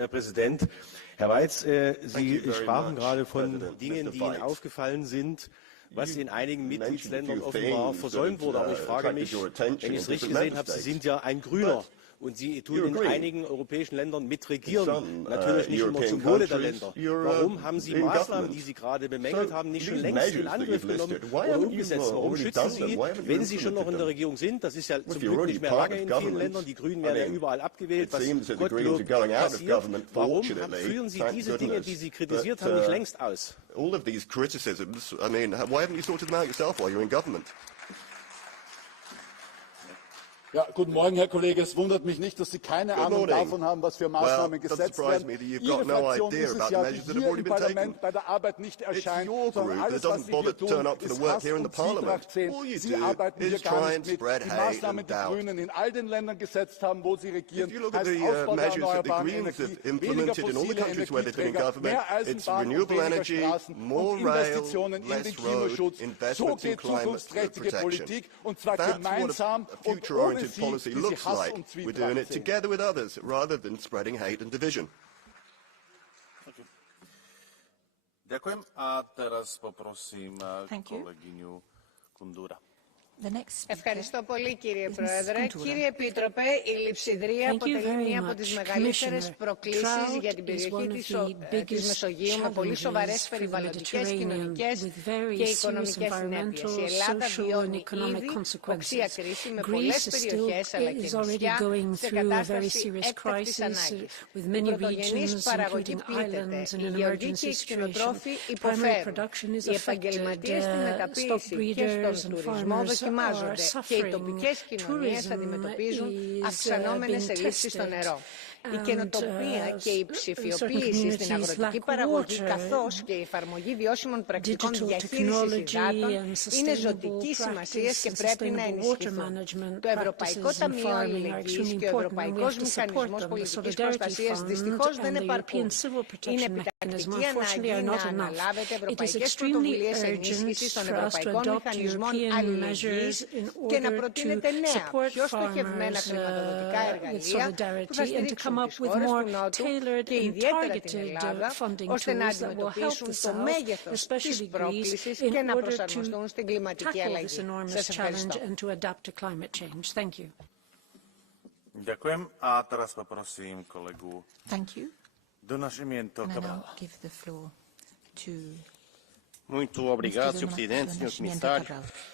Herr Präsident, Herr Weitz, Sie sprachen gerade von Dingen, die Ihnen aufgefallen sind, was in einigen Mitgliedsländern offenbar versäumt wurde. Aber ich frage mich, wenn ich es richtig gesehen habe, Sie sind ja ein Grüner. Und Sie tun in einigen europäischen Ländern mitregieren, natürlich nicht immer zum Wohle der Länder. Warum haben Sie Maßnahmen, die Sie gerade bemängelt haben, nicht schon längst in Angriff genommen oder umgesetzt? Warum schützen Sie, wenn Sie schon noch in der Regierung sind, das ist ja zum Glück nicht mehr lange in vielen Ländern, die Grünen werden ja überall abgewählt, was Gottlob passiert. Warum führen Sie diese Dinge, die Sie kritisiert haben, nicht längst aus? All of these criticisms, I mean, why haven't you sorted them out yourself while you're in government? Ja, guten Morgen, Herr Kollege. Es wundert mich nicht, dass Sie keine Ahnung davon haben, was für Maßnahmen gesetzt werden. Ihre Fraktion ist es ja, die hier im Parlament bei der Arbeit nicht erscheint, sondern alles, was Sie hier tun, ist Hass und Zwietracht sehen. Sie arbeiten hier gar nicht mit. Die Maßnahmen, die Grünen in all den Ländern gesetzt haben, wo sie regieren, heißt Ausbau der erneuerbaren Energie, weniger fossile Energieträger, mehr Eisenbahn und weniger Straßen und Investitionen in den Klimaschutz. So geht zukunftsträchtige Politik, und zwar gemeinsam und ohne policy looks like. We're doing it together with others rather than spreading hate and division. Ďakujem. A teraz poprosím kolegyňu Kundura. Ευχαριστώ πολύ, κύριε Πρόεδρε. Κύριε Επίτροπε, η λειψιδρία αποτελεί μία από τις μεγαλύτερες προκλήσεις για την περιοχή της Μεσογείου, με πολύ σοβαρές περιβαλλοντικές, κοινωνικές και οικονομικές συνέπειες. Η Ελλάδα βιώνει ήδη οξία κρίση με πολλές περιοχές αλλά και νησιά σε κατάσταση έκτακτης ανάγκης. Η πρωτογενής παραγωγή πλήττεται, οι γεωργοί και οι κτηνοτρόφοι υποφέρουν. Οι επαγγελματίες στη μεταποίηση και στον τουρισμό δοκιμάζονται και οι τοπικές κοινωνίες αντιμετωπίζουν αυξανόμενες ελλείψεις στο νερό. Η καινοτομία και η ψηφιοποίηση στην αγροτική παραγωγή καθώς και η εφαρμογή βιώσιμων πρακτικών διαχείρισης υδάτων είναι ζωτικής σημασίας και πρέπει να ενισχυθούν. Το Ευρωπαϊκό Ταμείο Αλληλεγγύης και ο Ευρωπαϊκός Μηχανισμός Πολιτικής Προστασίας δυστυχώς δεν επαρκούν. Είναι επιτακτική ανάγκη να αναλάβετε ευρωπαϊκές πρωτοβουλίες ενίσχυσης των ευρωπαϊκών μηχανισμών αλληλεγγύης και να προτείνετε νέα, πιο στοχευμένα χρηματοδοτικά εργαλεία που θα στηρίξουν come up with more tailored and targeted funding tools that will help the South, especially Greece, in order to tackle this enormous challenge and to adapt to climate change. Thank you. Ďakujem. A teraz poprosím kolegu do Nascimento Cabral. Muito obrigado, Sr. Presidente, Sr. Comissário.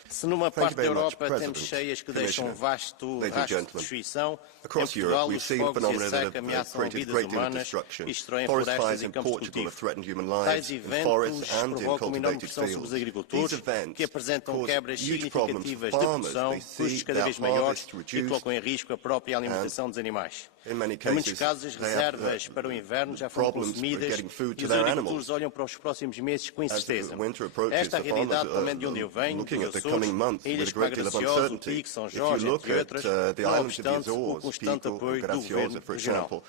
Se numa parte da Europa temos cheias que deixam um vasto rastro de destruição, em Portugal os fogos e a seca ameaçam vidas humanas e destroem florestas e campos cultivos. Tais eventos provocam uma enorme pressão sobre os agricultores, que apresentam quebras significativas de produção, custos cada vez maiores e colocam em risco a própria alimentação dos animais. Em muitos casos, as reservas para o inverno já foram consumidas e os agricultores olham para os próximos meses com incerteza. Esta realidade também de onde eu venho, dos Açores, Ilhas Graciosas, o Pico, São Jorge, entre outras, não obstante o constante apoio do governo regional.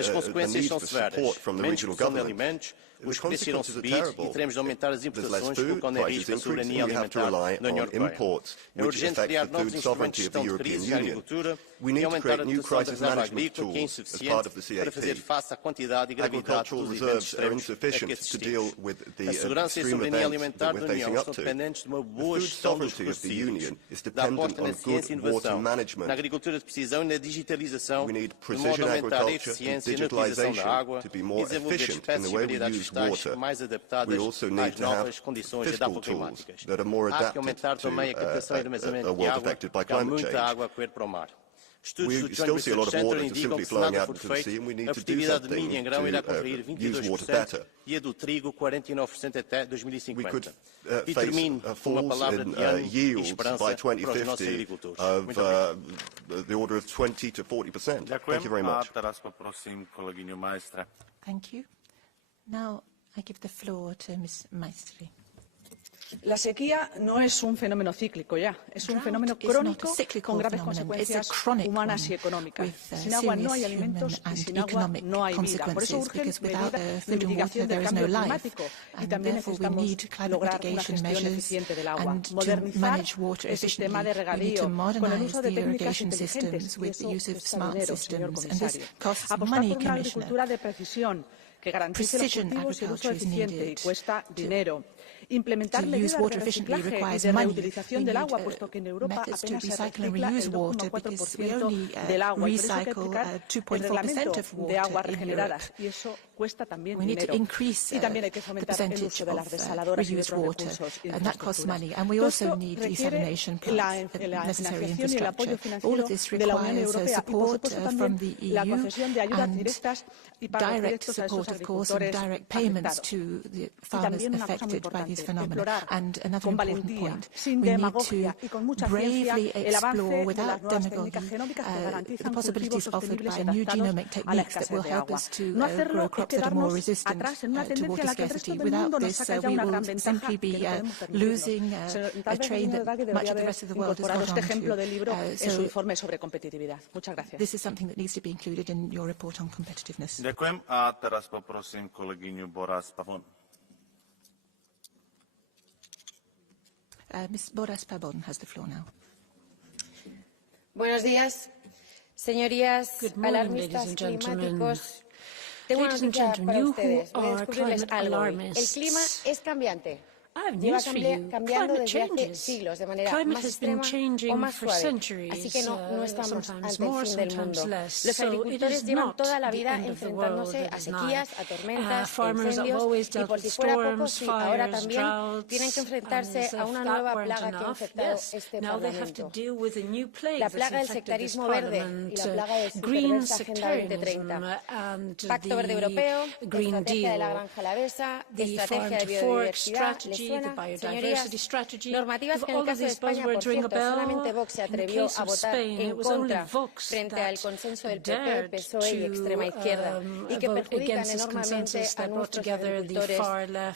As consequências são severas, menos produção de alimentos, os preços irão subir e teremos de aumentar as importações, colocando em risco a soberania alimentar da União Europeia. É urgente criar novos instrumentos de gestão de crise na agricultura e aumentar a dotação da reserva agrícola, que é insuficiente para fazer face à quantidade e gravidade dos eventos extremos a que assistimos. A segurança e a soberania alimentar da União estão dependentes de uma boa gestão dos recursos, da aposta na ciência e inovação, na agricultura de precisão e na digitalização, de modo a aumentar a eficiência e a utilização da água e desenvolver espécies e variedades mais adaptadas às novas condições edapoclimáticas. Há que aumentar também a captação e armazenamento de água, porque há muita água a correr para o mar. Estudos do Joint Research Center indicam que, se nada for feito, a produtividade de milho em grão irá contrair 22% e a do trigo 49% até 2050. E termino com uma palavra de ânimo e esperança para os nossos agricultores. Muito obrigado. Thank you very much. A teraz poprosím kolegyňu Maestre. Thank you. Now I give the floor to Ms. Maestri. La sequía no es un fenómeno cíclico ya, es un fenómeno crónico con graves consecuencias humanas y económicas. Sin agua no hay alimentos y sin agua no hay vida. Por eso urgen medidas de mitigación del cambio climático y también necesitamos lograr una gestión eficiente del agua, modernizar el sistema de regadío con el uso de técnicas inteligentes y eso cuesta dinero, señor comisario. Apostar por una agricultura de precisión que garantice los cultivos y el uso eficiente y cuesta dinero. Implementar medidas de reciclaje y de reutilización del agua, puesto que en Europa apenas se recicla el 2,4% del agua. Y por eso hay que aplicar el reglamento de aguas regeneradas. Y eso cuesta también dinero. Y también hay que fomentar el uso de las desaladoras y de otros recursos. Todo esto requiere la financiación y el apoyo financiero de la Unión Europea y, por supuesto, también la concesión de ayudas directas y pagos directos a esos agricultores afectados. Y también una cosa muy importante, explorar con valentía, sin demagogia y con mucha ciencia el avance de las nuevas técnicas genómicas que garantizan cultivos sostenibles y adaptados a la escasez de agua. No hacerlo es quedarnos atrás en una tendencia en la que el resto del mundo nos saca ya una gran ventaja que no podemos permitirnos. Tal vez el señor Draghi debería haber incorporado este ejemplo del libro en su informe sobre competitividad. Muchas gracias. Ďakujem a teraz poprosím kolegyňu Boras Pavon. Ms. Boras Pabon has the floor now. Buenos días, señorías alarmistas climáticos. Tengo una noticia para ustedes. Voy a descubrirles algo hoy. El clima es cambiante. Lleva cambiando desde hace siglos de manera más extrema o más suave, así que no estamos ante el fin del mundo. Los agricultores llevan toda la vida enfrentándose a sequías, a tormentas, a incendios y por si fuera poco, sí, ahora también tienen que enfrentarse a una nueva plaga que ha infectado este Parlamento. La plaga del sectarismo verde y la plaga de su perversa Agenda 2030. Pacto Verde Europeo, estrategia de la granja alavesa, estrategia de biodiversidad. Suena, señorías, normativas que en el caso de España, por cierto, solamente Vox se atrevió a votar en contra frente al consenso del PP, PSOE y extrema izquierda y que perjudican enormemente a nuestros agricultores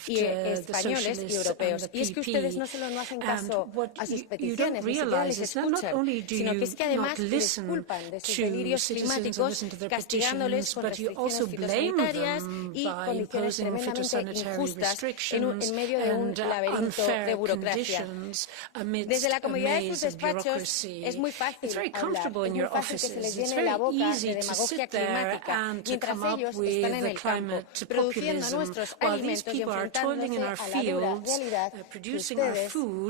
y españoles y europeos. Y es que ustedes no solo no hacen caso a sus peticiones, ni siquiera les escuchan, sino que es que además les culpan de sus delirios climáticos, castigándoles con restricciones fitosanitarias y condiciones tremendamente injustas en medio de un laberinto de burocracia. Desde la comodidad de sus despachos es muy fácil hablar, es muy fácil que se les llene la boca de demagogia climática, mientras ellos están en el campo, produciendo nuestros alimentos y enfrentándose a la dura realidad que ustedes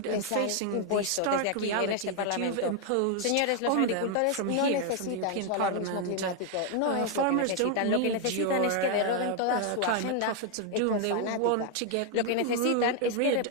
les han impuesto desde aquí en este Parlamento. Señores, los agricultores no necesitan su alarmismo climático, no es lo que necesitan. Lo que necesitan es que deroguen toda su agenda ecofanática. Lo que necesitan es que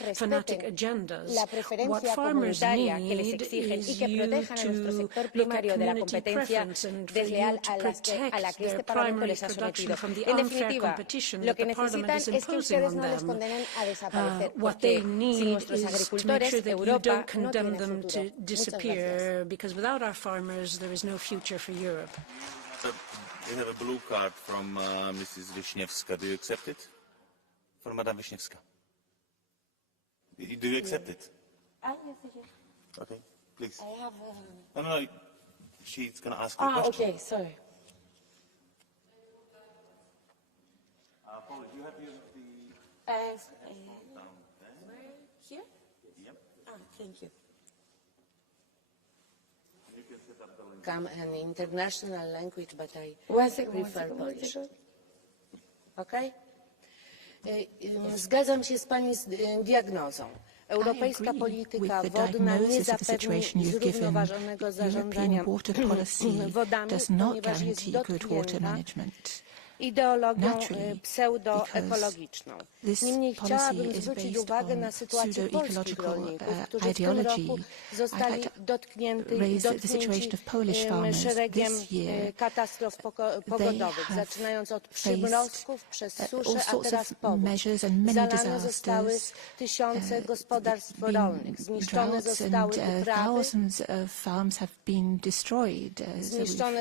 respeten la preferencia comunitaria que les exigen y que protejan a nuestro sector primario de la competencia desleal a la que este Parlamento les ha sometido. En definitiva, lo que necesitan es que ustedes no les condenen a desaparecer, porque sin nuestros agricultores Europa no tiene futuro. Muchas gracias. We have a blue card from Mrs. Wisniewska. Do you accept it? From Madame Wisniewska. Do you accept it? Yes, I do. Okay, please. I have. No. She's going to ask you a question. Okay, sorry. Paul, do you have the... Here? Yep. Thank you. An international language, but I prefer Polish. Okay? Zgadzam się z Pani diagnozą. Europejska polityka wodna nie zapewni zrównoważonego zarządzania wodami, ponieważ jest dotknięta ideologią pseudoekologiczną. Niemniej chciałabym zwrócić uwagę na sytuację polskich rolników, którzy w tym roku zostali dotknięci szeregiem katastrof pogodowych, zaczynając od przymrozków przez suszę, a teraz powódź. Zalane zostały tysiące gospodarstw rolnych, zniszczone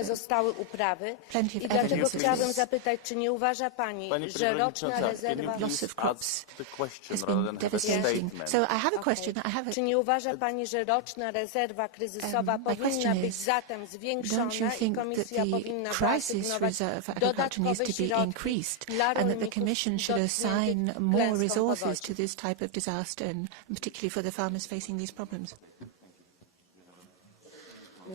zostały uprawy i dlatego chciałabym zapytać zapytać, czy nie uważa Pani, że roczna rezerwa... Loss of crops has been devastating. So I have a question. Czy nie uważa Pani, że roczna rezerwa kryzysowa powinna być zatem zwiększona i Komisja powinna wyasygnować dodatkowe środki dla and that the rolników Commission should assign more resources to this type of disaster, and particularly for the farmers facing these problems?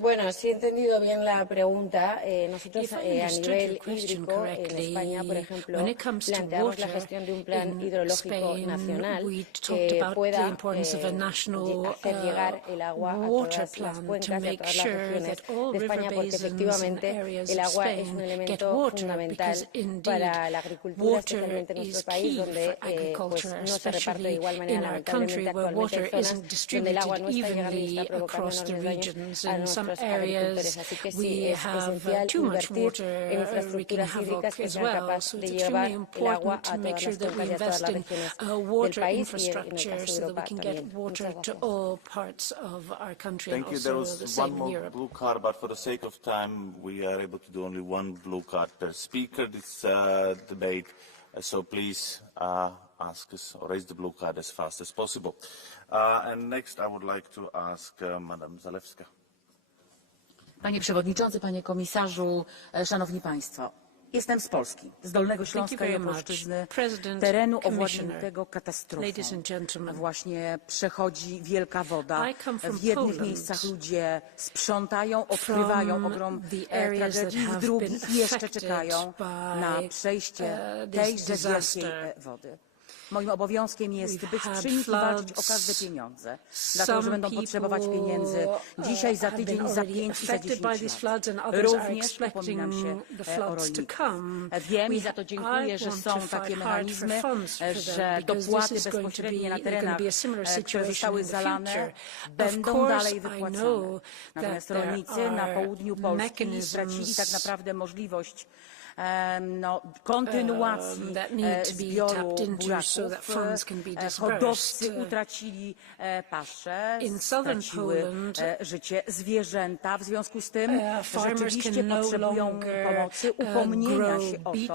Bueno, si he entendido bien la pregunta, nosotros a nivel hídrico en España, por ejemplo, planteamos la gestión de un plan hidrológico nacional que pueda hacer llegar el agua a todas las cuencas y a todas las regiones de España, porque efectivamente el agua es un elemento fundamental para la agricultura, especialmente en nuestro país, donde pues no se reparte de igual manera, lamentablemente, actualmente hay zonas donde el agua no está llegando y está provocando enormes daños a nuestros agricultores. Así que sí, es esencial invertir en infraestructuras hídricas que sean capaces de llevar el agua a todas las cuencas y a todas las regiones del país y en el caso de Europa también. Muchas gracias. Thank you. There was one more blue card, but for the sake of time, we are able to do only one blue card per speaker this debate. So please ask us or raise the blue card as fast as possible. And next, I would like to ask Madam Zalewska. Panie Przewodniczący, Panie Komisarzu, Szanowni Państwo. Jestem z Polski, z Dolnego Śląska i Opolszczyzny, terenu owładniętego katastrofą. Właśnie przechodzi wielka woda. W jednych miejscach ludzie sprzątają, odkrywają ogrom tragedii, w drugich jeszcze czekają na przejście tejże wielkiej wody. Moim obowiązkiem jest być przy nich i walczyć o każde pieniądze, dlatego że będą potrzebować pieniędzy dzisiaj, za tydzień, za 5 i za 10 lat. Również upominam się o rolników. Wiem i za to dziękuję, że są takie mechanizmy, że dopłaty bezpośrednie na terenach, które zostały zalane, będą dalej wypłacane. Natomiast rolnicy na południu Polski stracili tak naprawdę możliwość kontynuacji zbioru buraków. Hodowcy utracili pasze, straciły życie zwierzęta. W związku z tym rzeczywiście potrzebują pomocy, upomnienia się o to,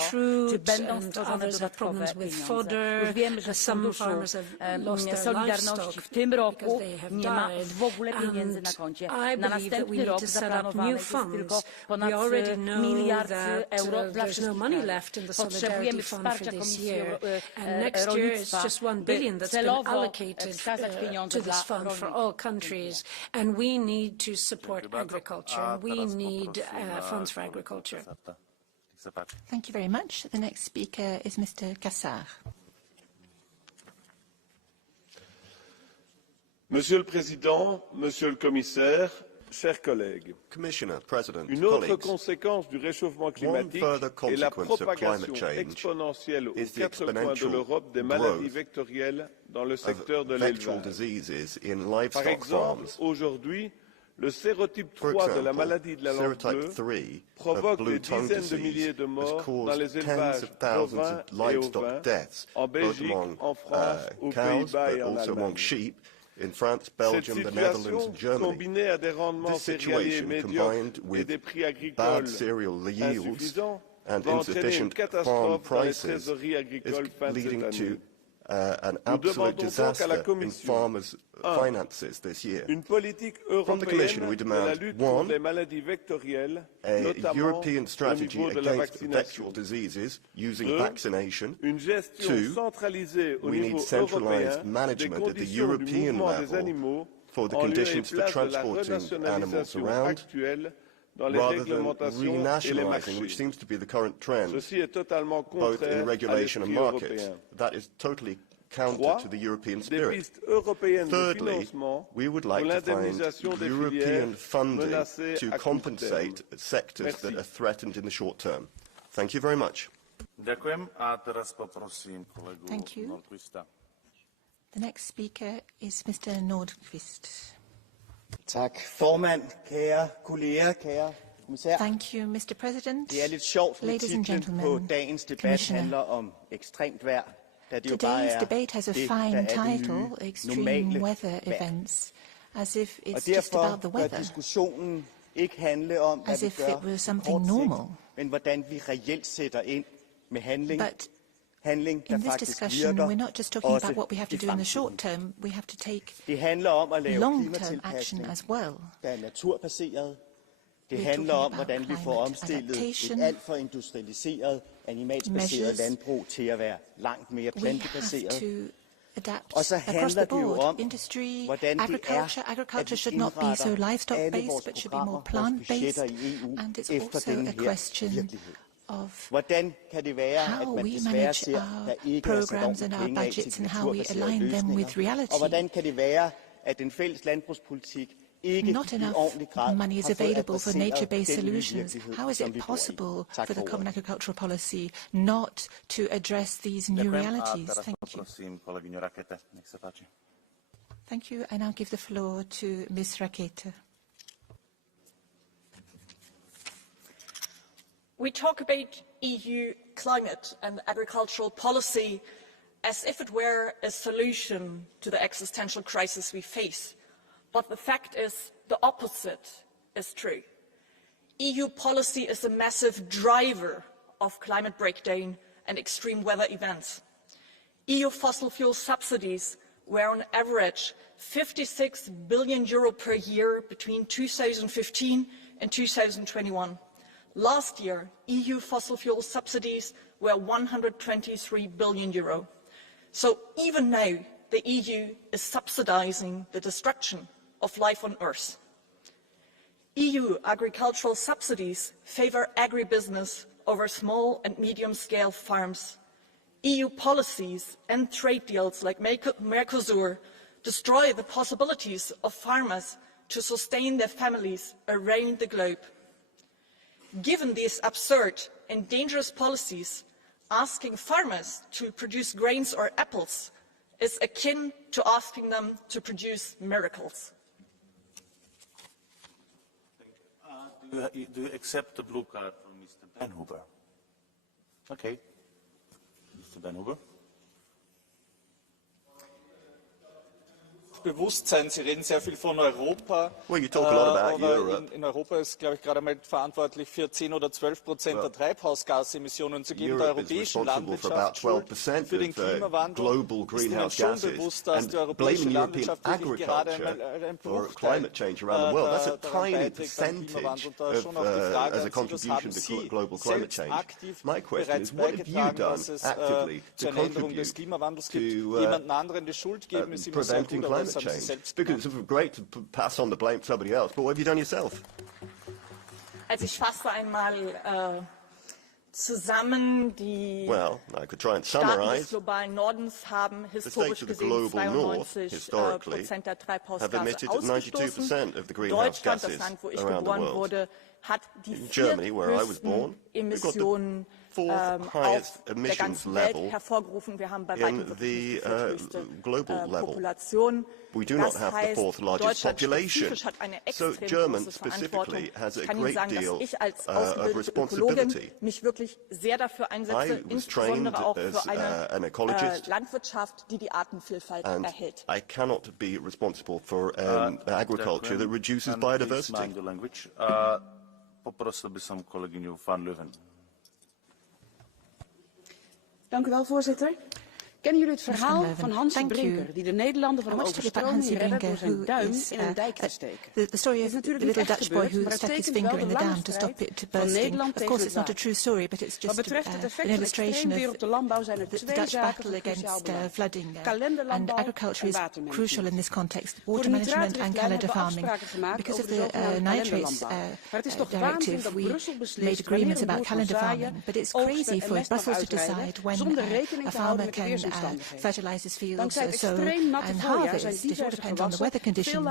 czy będą stworzone dodatkowe pieniądze. Już wiemy, że z Funduszu Solidarności w tym roku nie ma w ogóle pieniędzy na koncie. Na następny rok zaplanowane jest tylko ponad miliard euro dla wszystkich krajów. Potrzebujemy wsparcia Komisji Rolnictwa, by celowo wskazać pieniądze dla rolników. And we need to support agriculture. We need funds for agriculture. Thank you very much. The next speaker is Mr. Cassard. Monsieur le Président, Monsieur le Commissaire, chers collègues, une autre conséquence du réchauffement climatique est la propagation exponentielle aux 4 coins de l'Europe des maladies vectorielles dans le secteur de l'élevage. Par exemple, aujourd'hui, le sérotype 3 de la maladie de la langue bleue provoque des dizaines de milliers de morts dans les élevages bovins et ovins, en Belgique, en France, aux Pays-Bas et en Allemagne. In France, Belgium, the Netherlands and Germany. This situation, combined with bad cereal yields and insufficient farm prices, is leading to an absolute disaster in farmers' finances this year. From the Commission, we demand, one, a European strategy against vectorial diseases using vaccination. Two, we need centralised management at the European level for the conditions for transporting animals around, rather than renationalising, which seems to be the current trend, both in regulation and markets. That is totally counter to the European spirit. Thirdly, we would like to find European funding to compensate sectors that are threatened in the short term. Thank you very much. Thank you. The next speaker is Mr. Nordqvist. Tak, formand, kære kolleger, kære kommissær. Thank you, Mr. President. Det er lidt sjovt, fordi titlen på dagens debat handler om ekstremt vejr. Today's debate has a fine title, Extreme Weather Events, as if it's just about the weather. ikke handle om, hvad as vi if it gør was på something kort normal. sigt, men hvordan vi reelt sætter ind med handling. But handling, der in this faktisk discussion, virker, we're not just talking about også what we have to i do in the short fremtiden. term, we have to take Det handler om at lave long-term action klimatilpasning, as well. der er naturbaseret. Det We're handler talking om, about hvordan vi får climate omstillet adaptation, et alt for industrialiseret, animalsbaseret measures landbrug til at være langt mere we have plantebaseret. to adapt Og så across handler the det jo board. om, Industry, hvordan det agriculture. er, Agriculture at vi should not be so indretter livestock-based, alle vores but should be more programmer, vores budgetter plant-based. i EU And it's efter also den a her question virkelighed. of Hvordan kan det være, at how man we desværre manage ser, our der ikke er sat programs and ordentligt our penge af til budgets de and how we naturbaserede align them with løsninger? reality? Og hvordan kan det være, at den fælles landbrugspolitik ikke Not i enough ordentlig grad money is har fået available for adresseret nature-based den nye solutions. virkelighed, How is som it vi bor i? possible Tak for the for common ordet. agricultural policy not to address these new realities? Thank you. Thank you. I now give the floor to Ms. Rakete. We talk about EU climate and agricultural policy as if it were a solution to the existential crisis we face. But the fact is, the opposite is true. EU policy is a massive driver of climate breakdown and extreme weather events. EU fossil fuel subsidies were on average €56 billion per year between 2015 and 2021. Last year, EU fossil fuel subsidies were €123 billion. So even now, the EU is subsidising the destruction of life on Earth. EU agricultural subsidies favour agribusiness over small and medium-scale farms. EU policies and trade deals like Mercosur destroy the possibilities of farmers to sustain their families around the globe. Given these absurd and dangerous policies, asking farmers to produce grains or apples is akin to asking them to produce miracles. Do you accept the blue card from Mr. Benhuber? Okay. Mr. Benhuber. Bewusstsein. Sie reden sehr viel von Europa. Well, you talk a lot about aber Europe. in Europa ist, glaube ich, gerade mal verantwortlich für 10 oder 12% der Treibhausgasemissionen. Zu geben der europäischen Landwirtschaft Schuld für den Klimawandel. Ist Ihnen schon bewusst, dass die europäische Landwirtschaft wirklich gerade einmal ein Bruchteil der beiträgt am Klimawandel? Und da schon auch die Frage an Sie, was haben Sie selbst aktiv bereits beigetragen, dass es zu einer Änderung des Klimawandels gibt? Jemanden anderen die Schuld geben, ist immer sehr gut, aber because it's great to pass on the blame to somebody else, but what have you done yourself? Also ich fasse einmal zusammen, die Staaten des globalen Nordens haben historisch gesehen 92% der Treibhausgase ausgestoßen. Deutschland, das Land, wo ich geboren wurde, hat die vierthöchsten Emissionen auf der ganzen Welt hervorgerufen. Wir haben bei weitem die vierthöchste Population. We do not have the fourth largest population, so Germany specifically has a great deal of responsibility. Mich wirklich sehr dafür einsetze, insbesondere auch für eine Landwirtschaft, die die Artenvielfalt erhält. I cannot be responsible for agriculture that reduces biodiversity. Poprosil by som kolegyňu van Leuven. Dank u wel, voorzitter. Kennen jullie het verhaal van Hans de Brinker, die de Nederlanden van een overstroming redde door zijn duim in een dijk te steken? The story of the little Dutch boy who stuck his finger in the dam to stop it bursting. Of course, it's not a true story, but it's just an illustration of the Dutch battle against flooding. And agriculture is crucial in this context. Water management and calendar farming. Because of the nitrates directive, we made agreements about calendar farming. But it's crazy for Brussels to decide when a farmer can fertilize his fields, sow and harvest. It all depends on the weather conditions.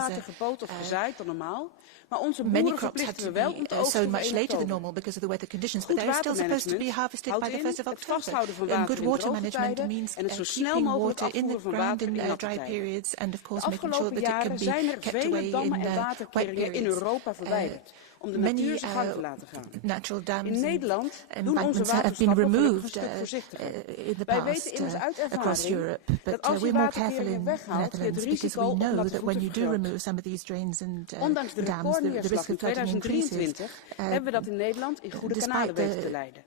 Many crops have to be sown much later than normal because of the weather conditions, but they're still supposed to be harvested by the 1st of October. And good water management means keeping water in the ground in dry periods and, of course, making sure that it can be kept away in wet periods. om de natuur zijn gang te laten gaan. Natural dams in Nederland doen onze waterschappen have been removed in the Wij weten immers uit ervaring dat als je waterkeringen weghaalt, je het risico op natuurlijk vergroot. Ondanks de recordneerslag in 2023 hebben we dat in Nederland in goede kanalen weten te leiden.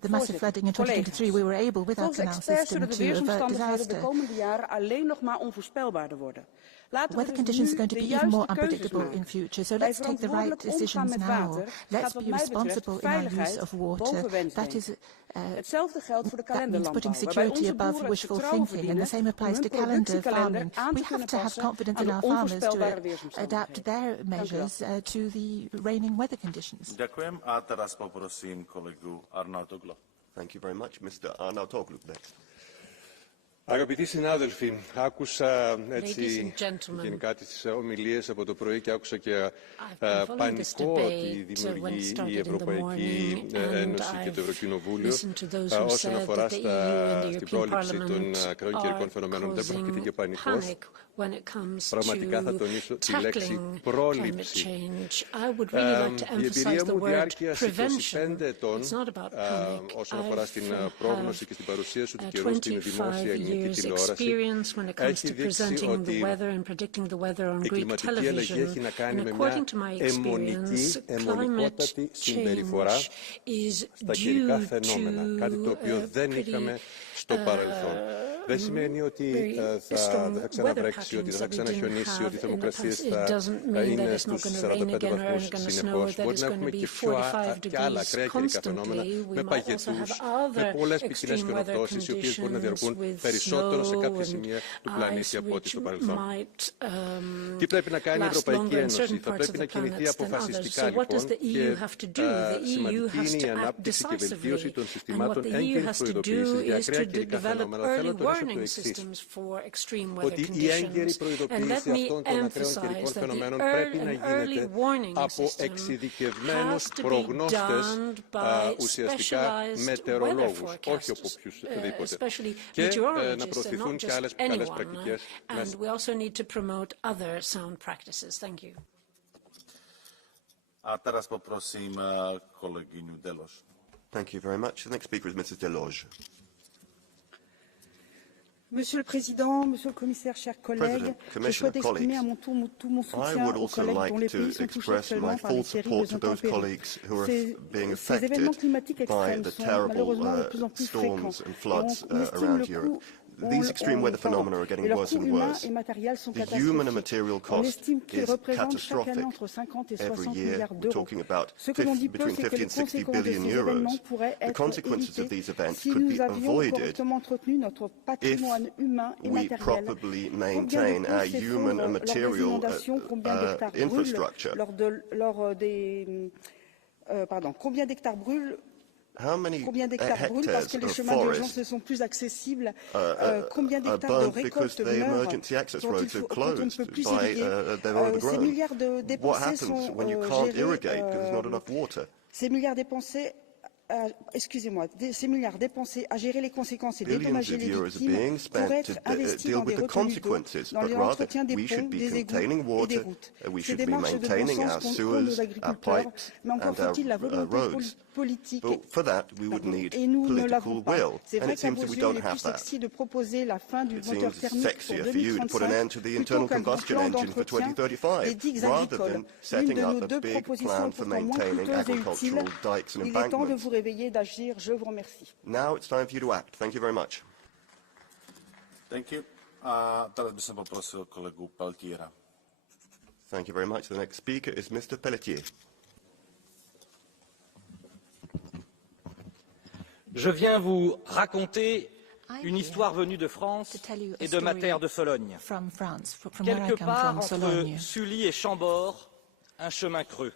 The massive flooding in 2023, we were able with our canal system to avert disaster. De komende jaren alleen nog maar onvoorspelbaarder worden. Weather conditions are going to be even more unpredictable in future, so let's take the right decisions now. Let's be responsible in our use of water. Hetzelfde geldt voor de that means putting security above wishful thinking, and the same applies to calendar farming. We have to have confidence in our farmers to adapt their measures to the raining weather conditions. Ďakujem a teraz poprosím kolegu Arnautoglu. Thank you very much, Mr. Arnautoglu next. Αγαπητοί συνάδελφοι, άκουσα έτσι γενικά τις ομιλίες από το πρωί και άκουσα και πανικό ότι δημιουργεί η Ευρωπαϊκή Ένωση και το Ευρωκοινοβούλιο όσον αφορά στην πρόληψη των ακραίων καιρικών φαινομένων. Δεν πρόκειται για πανικός. Πραγματικά θα τονίσω τη λέξη πρόληψη. Η εμπειρία μου διάρκειας 25 ετών όσον αφορά στην πρόγνωση και στην παρουσίαση του καιρού στην δημόσια ελληνική τηλεόραση έχει δείξει ότι η κλιματική αλλαγή έχει να κάνει με μια αιμονικότατη συμπεριφορά στα καιρικά φαινόμενα, κάτι το οποίο δεν είχαμε στο παρελθόν. Δεν σημαίνει ότι δεν θα ξαναβρέξει, ότι δεν θα ξαναχιονίσει, ότι οι θερμοκρασίες θα είναι στους 45 βαθμούς συνεχώς. Μπορεί να έχουμε και άλλα ακραία καιρικά φαινόμενα, με παγετούς, με πολλές ποικιλές χιονοπτώσεις, οι οποίες μπορεί να διαρκούν περισσότερο σε κάποια σημεία του πλανήτη από ό,τι στο παρελθόν. Τι πρέπει να κάνει η Ευρωπαϊκή Ένωση? Θα πρέπει να κινηθεί αποφασιστικά λοιπόν και σημαντική είναι η ανάπτυξη και βελτίωση των συστημάτων έγκαιρης προειδοποίησης για ακραία καιρικά φαινόμενα. Θέλω το ότι η έγκαιρη προειδοποίηση αυτών των ακραίων καιρικών φαινομένων πρέπει να γίνεται από εξειδικευμένους προγνώστες, ουσιαστικά μετεωρολόγους, όχι από οποιουσδήποτε. Και να προωθηθούν και άλλες καλές πρακτικές. A teraz poprosím kolegyňu Delož. Thank you very much. The next speaker is Mrs. Deloge. Monsieur le Président, Monsieur le Commissaire, chers collègues, je souhaite exprimer à mon tour tout mon soutien aux collègues dont les pays sont touchés actuellement par les terribles intempéries. Ces événements climatiques extrêmes sont malheureusement de plus en plus fréquents. On estime le coût These extreme weather phenomena are getting worse and worse. The human and material cost is catastrophic. Every year we're talking about between 50 and 60 billion euros. The consequences of these events could be avoided if we properly maintain our human and material infrastructure. Combien d'hectares brûlent? Combien d'hectares brûlent parce que les chemins d'urgence ne sont plus accessibles? Combien d'hectares de récoltes meurent dont on ne peut plus irriguer? Ces milliards dépensés sont gérés. Ces milliards dépensés ces milliards dépensés à gérer les conséquences et dédommager les victimes pourraient être investis dans des retenues d'eau, dans l'entretien des ponts, des égouts et des routes. Ces démarches de bon sens pour nos agriculteurs, mais encore faut-il la volonté politique et nous ne l'avons pas. C'est vrai qu'à vos yeux, il est plus sexy de proposer la fin du moteur thermique pour 2035 plutôt qu'un grand plan d'entretien des digues agricoles. L'une de nos deux propositions est pourtant moins coûteuse et utile. Il est temps de vous réveiller, d'agir. Je vous remercie. Now it's time for you to act. Thank you very much. Thank you. Teraz by som poprosil kolegu Peltiera. Thank you very much. The next speaker is Mr. Pelletier. Je viens vous raconter une histoire venue de France et de ma terre de Sologne. Quelque part entre Sully et Chambord, un chemin creux.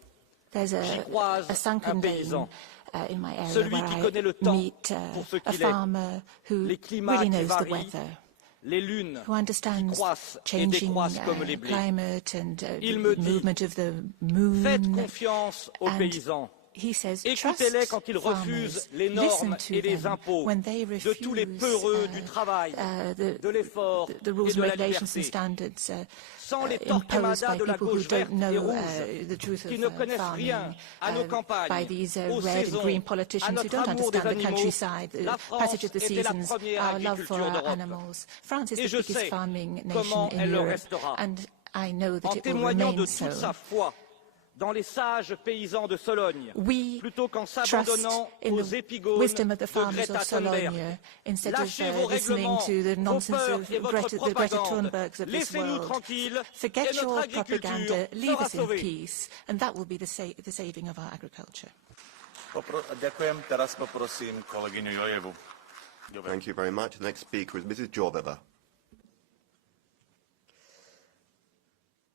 J'y croise un paysan, celui qui connaît le temps pour ce qu'il est, les climats qui varient, les lunes qui croissent et décroissent comme les blés. Il me dit, faites confiance aux paysans, Écoutez-les quand ils refusent les normes et les impôts de tous les peureux du travail, de l'effort et de la liberté. Sans les torquemadas de la gauche verte et rouge, qui ne connaissent rien à nos campagnes, aux saisons, à notre amour des animaux, la France était la première agriculture d'Europe. Et je sais comment elle le restera, en témoignant de toute sa foi dans les sages paysans de Sologne, plutôt qu'en s'abandonnant aux épigones de Greta Thunberg. Lâchez vos règlements, vos peurs et votre propagande. Laissez-nous tranquilles et notre agriculture sera sauvée. Ďakujem. Teraz poprosím kolegyňu Jojevu. Thank you very much. The next speaker is Mrs. Joveva.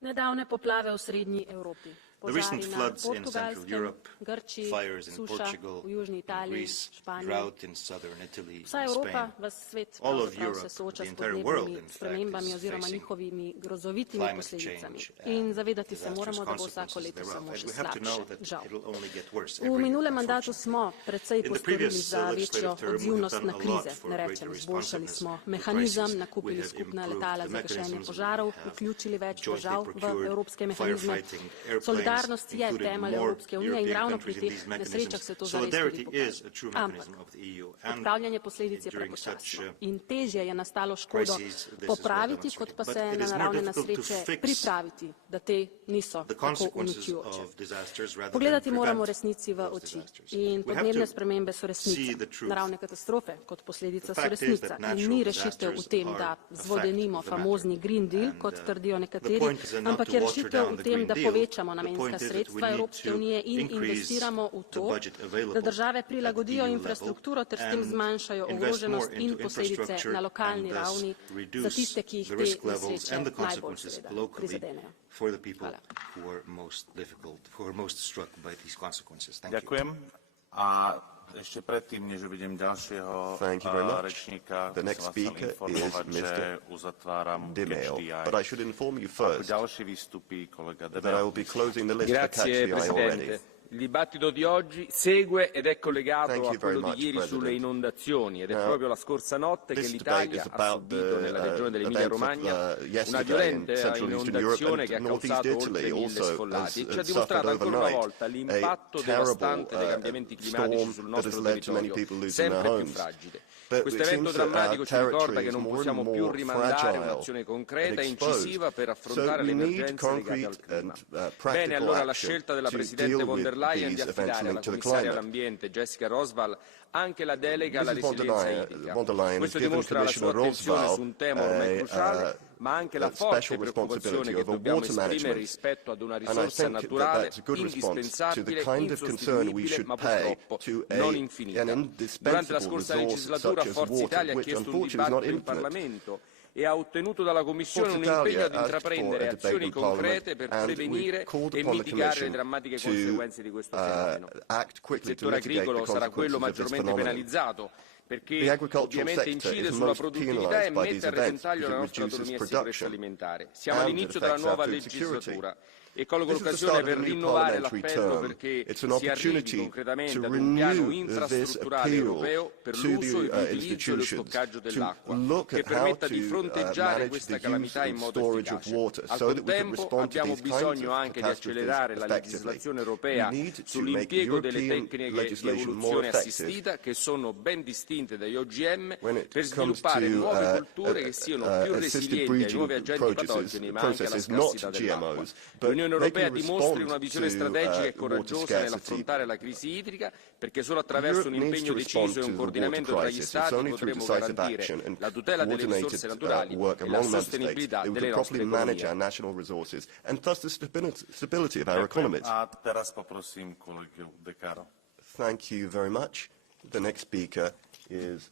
Nedavne poplave v srednji Evropi. The recent floods in Central Europe, fires in Portugal, Greece, drought in southern Italy, Spain, all of Europe, the entire world, in fact, is facing climate change and the disastrous consequences thereof. And we have to know that it will only get worse every year, unfortunately. In the previous legislative term, we have done a lot for greater responsiveness to crises. We have improved the mechanisms, we have jointly procured firefighting airplanes. Solidarnost je temelj Evropske unije in ravno pri teh nesrečah se to zares tudi pokaže. Ampak odpravljanje posledic je prepočasno in težje je nastalo škodo popraviti, kot pa se je na naravne nesreče pripraviti, da te niso tako uničujoče. Pogledati moramo resnici v oči in podnebne spremembe so resnica. Naravne katastrofe kot posledica so resnica in ni rešitev v tem, da zvodenimo famozni Green Deal, kot trdijo nekateri, ampak je rešitev v tem, da povečamo namenska sredstva Evropske unije in investiramo v to, da države prilagodijo infrastrukturo ter s tem zmanjšajo ogroženost in posledice na lokalni ravni za tiste, ki jih te nesreče najbolj seveda prizadenejo. Ďakujem. A ešte predtým, než uvidím ďalšieho rečníka, the next speaker is Mr. DeMeo. But I should inform you first that I will be closing the list for catch the eye already. Il dibattito di oggi segue ed è collegato a quello di ieri sulle inondazioni ed è proprio la scorsa notte che l'Italia ha subito nella regione dell'Emilia-Romagna una violenta inondazione che ha causato oltre 1000 sfollati e ci ha dimostrato ancora una volta l'impatto devastante dei cambiamenti climatici sul nostro territorio, sempre più fragile. Questo evento drammatico ci ricorda che non possiamo più rimandare un'azione concreta e incisiva per affrontare le emergenze legate al clima. Bene allora la scelta della Presidente von der Leyen di affidare alla Commissaria all'Ambiente Jessica Roswell anche la delega alla resilienza idrica. Questo dimostra la sua attenzione su un tema ormai cruciale, ma anche la forte preoccupazione che dobbiamo esprimere rispetto ad una risorsa naturale indispensabile, insostenibile, ma purtroppo non infinita. Durante la scorsa legislatura Forza Italia ha chiesto un dibattito in Parlamento e ha ottenuto dalla Commissione un impegno ad intraprendere azioni concrete per prevenire e mitigare le drammatiche conseguenze di questo fenomeno. Il settore agricolo sarà quello maggiormente penalizzato perché ovviamente incide sulla produttività e mette a repentaglio la nostra autonomia e sicurezza alimentare. Siamo all'inizio della nuova legislatura e colgo l'occasione per rinnovare l'appello perché si arrivi concretamente ad un piano infrastrutturale europeo per l'uso e l'utilizzo e lo stoccaggio dell'acqua che permetta di fronteggiare questa calamità in modo efficace. Al contempo abbiamo bisogno anche di accelerare la legislazione europea sull'impiego delle tecniche di evoluzione assistita che sono ben distinte dagli OGM per sviluppare nuove colture che siano più resilienti ai nuovi agenti patogeni ma anche alla scarsità dell'acqua. L'Unione Europea dimostri una visione strategica e coraggiosa nell'affrontare la crisi idrica, perché solo attraverso un impegno deciso e un coordinamento tra gli Stati potremo garantire la tutela delle risorse naturali e la sostenibilità delle nostre economie. Thank you very much. The next speaker is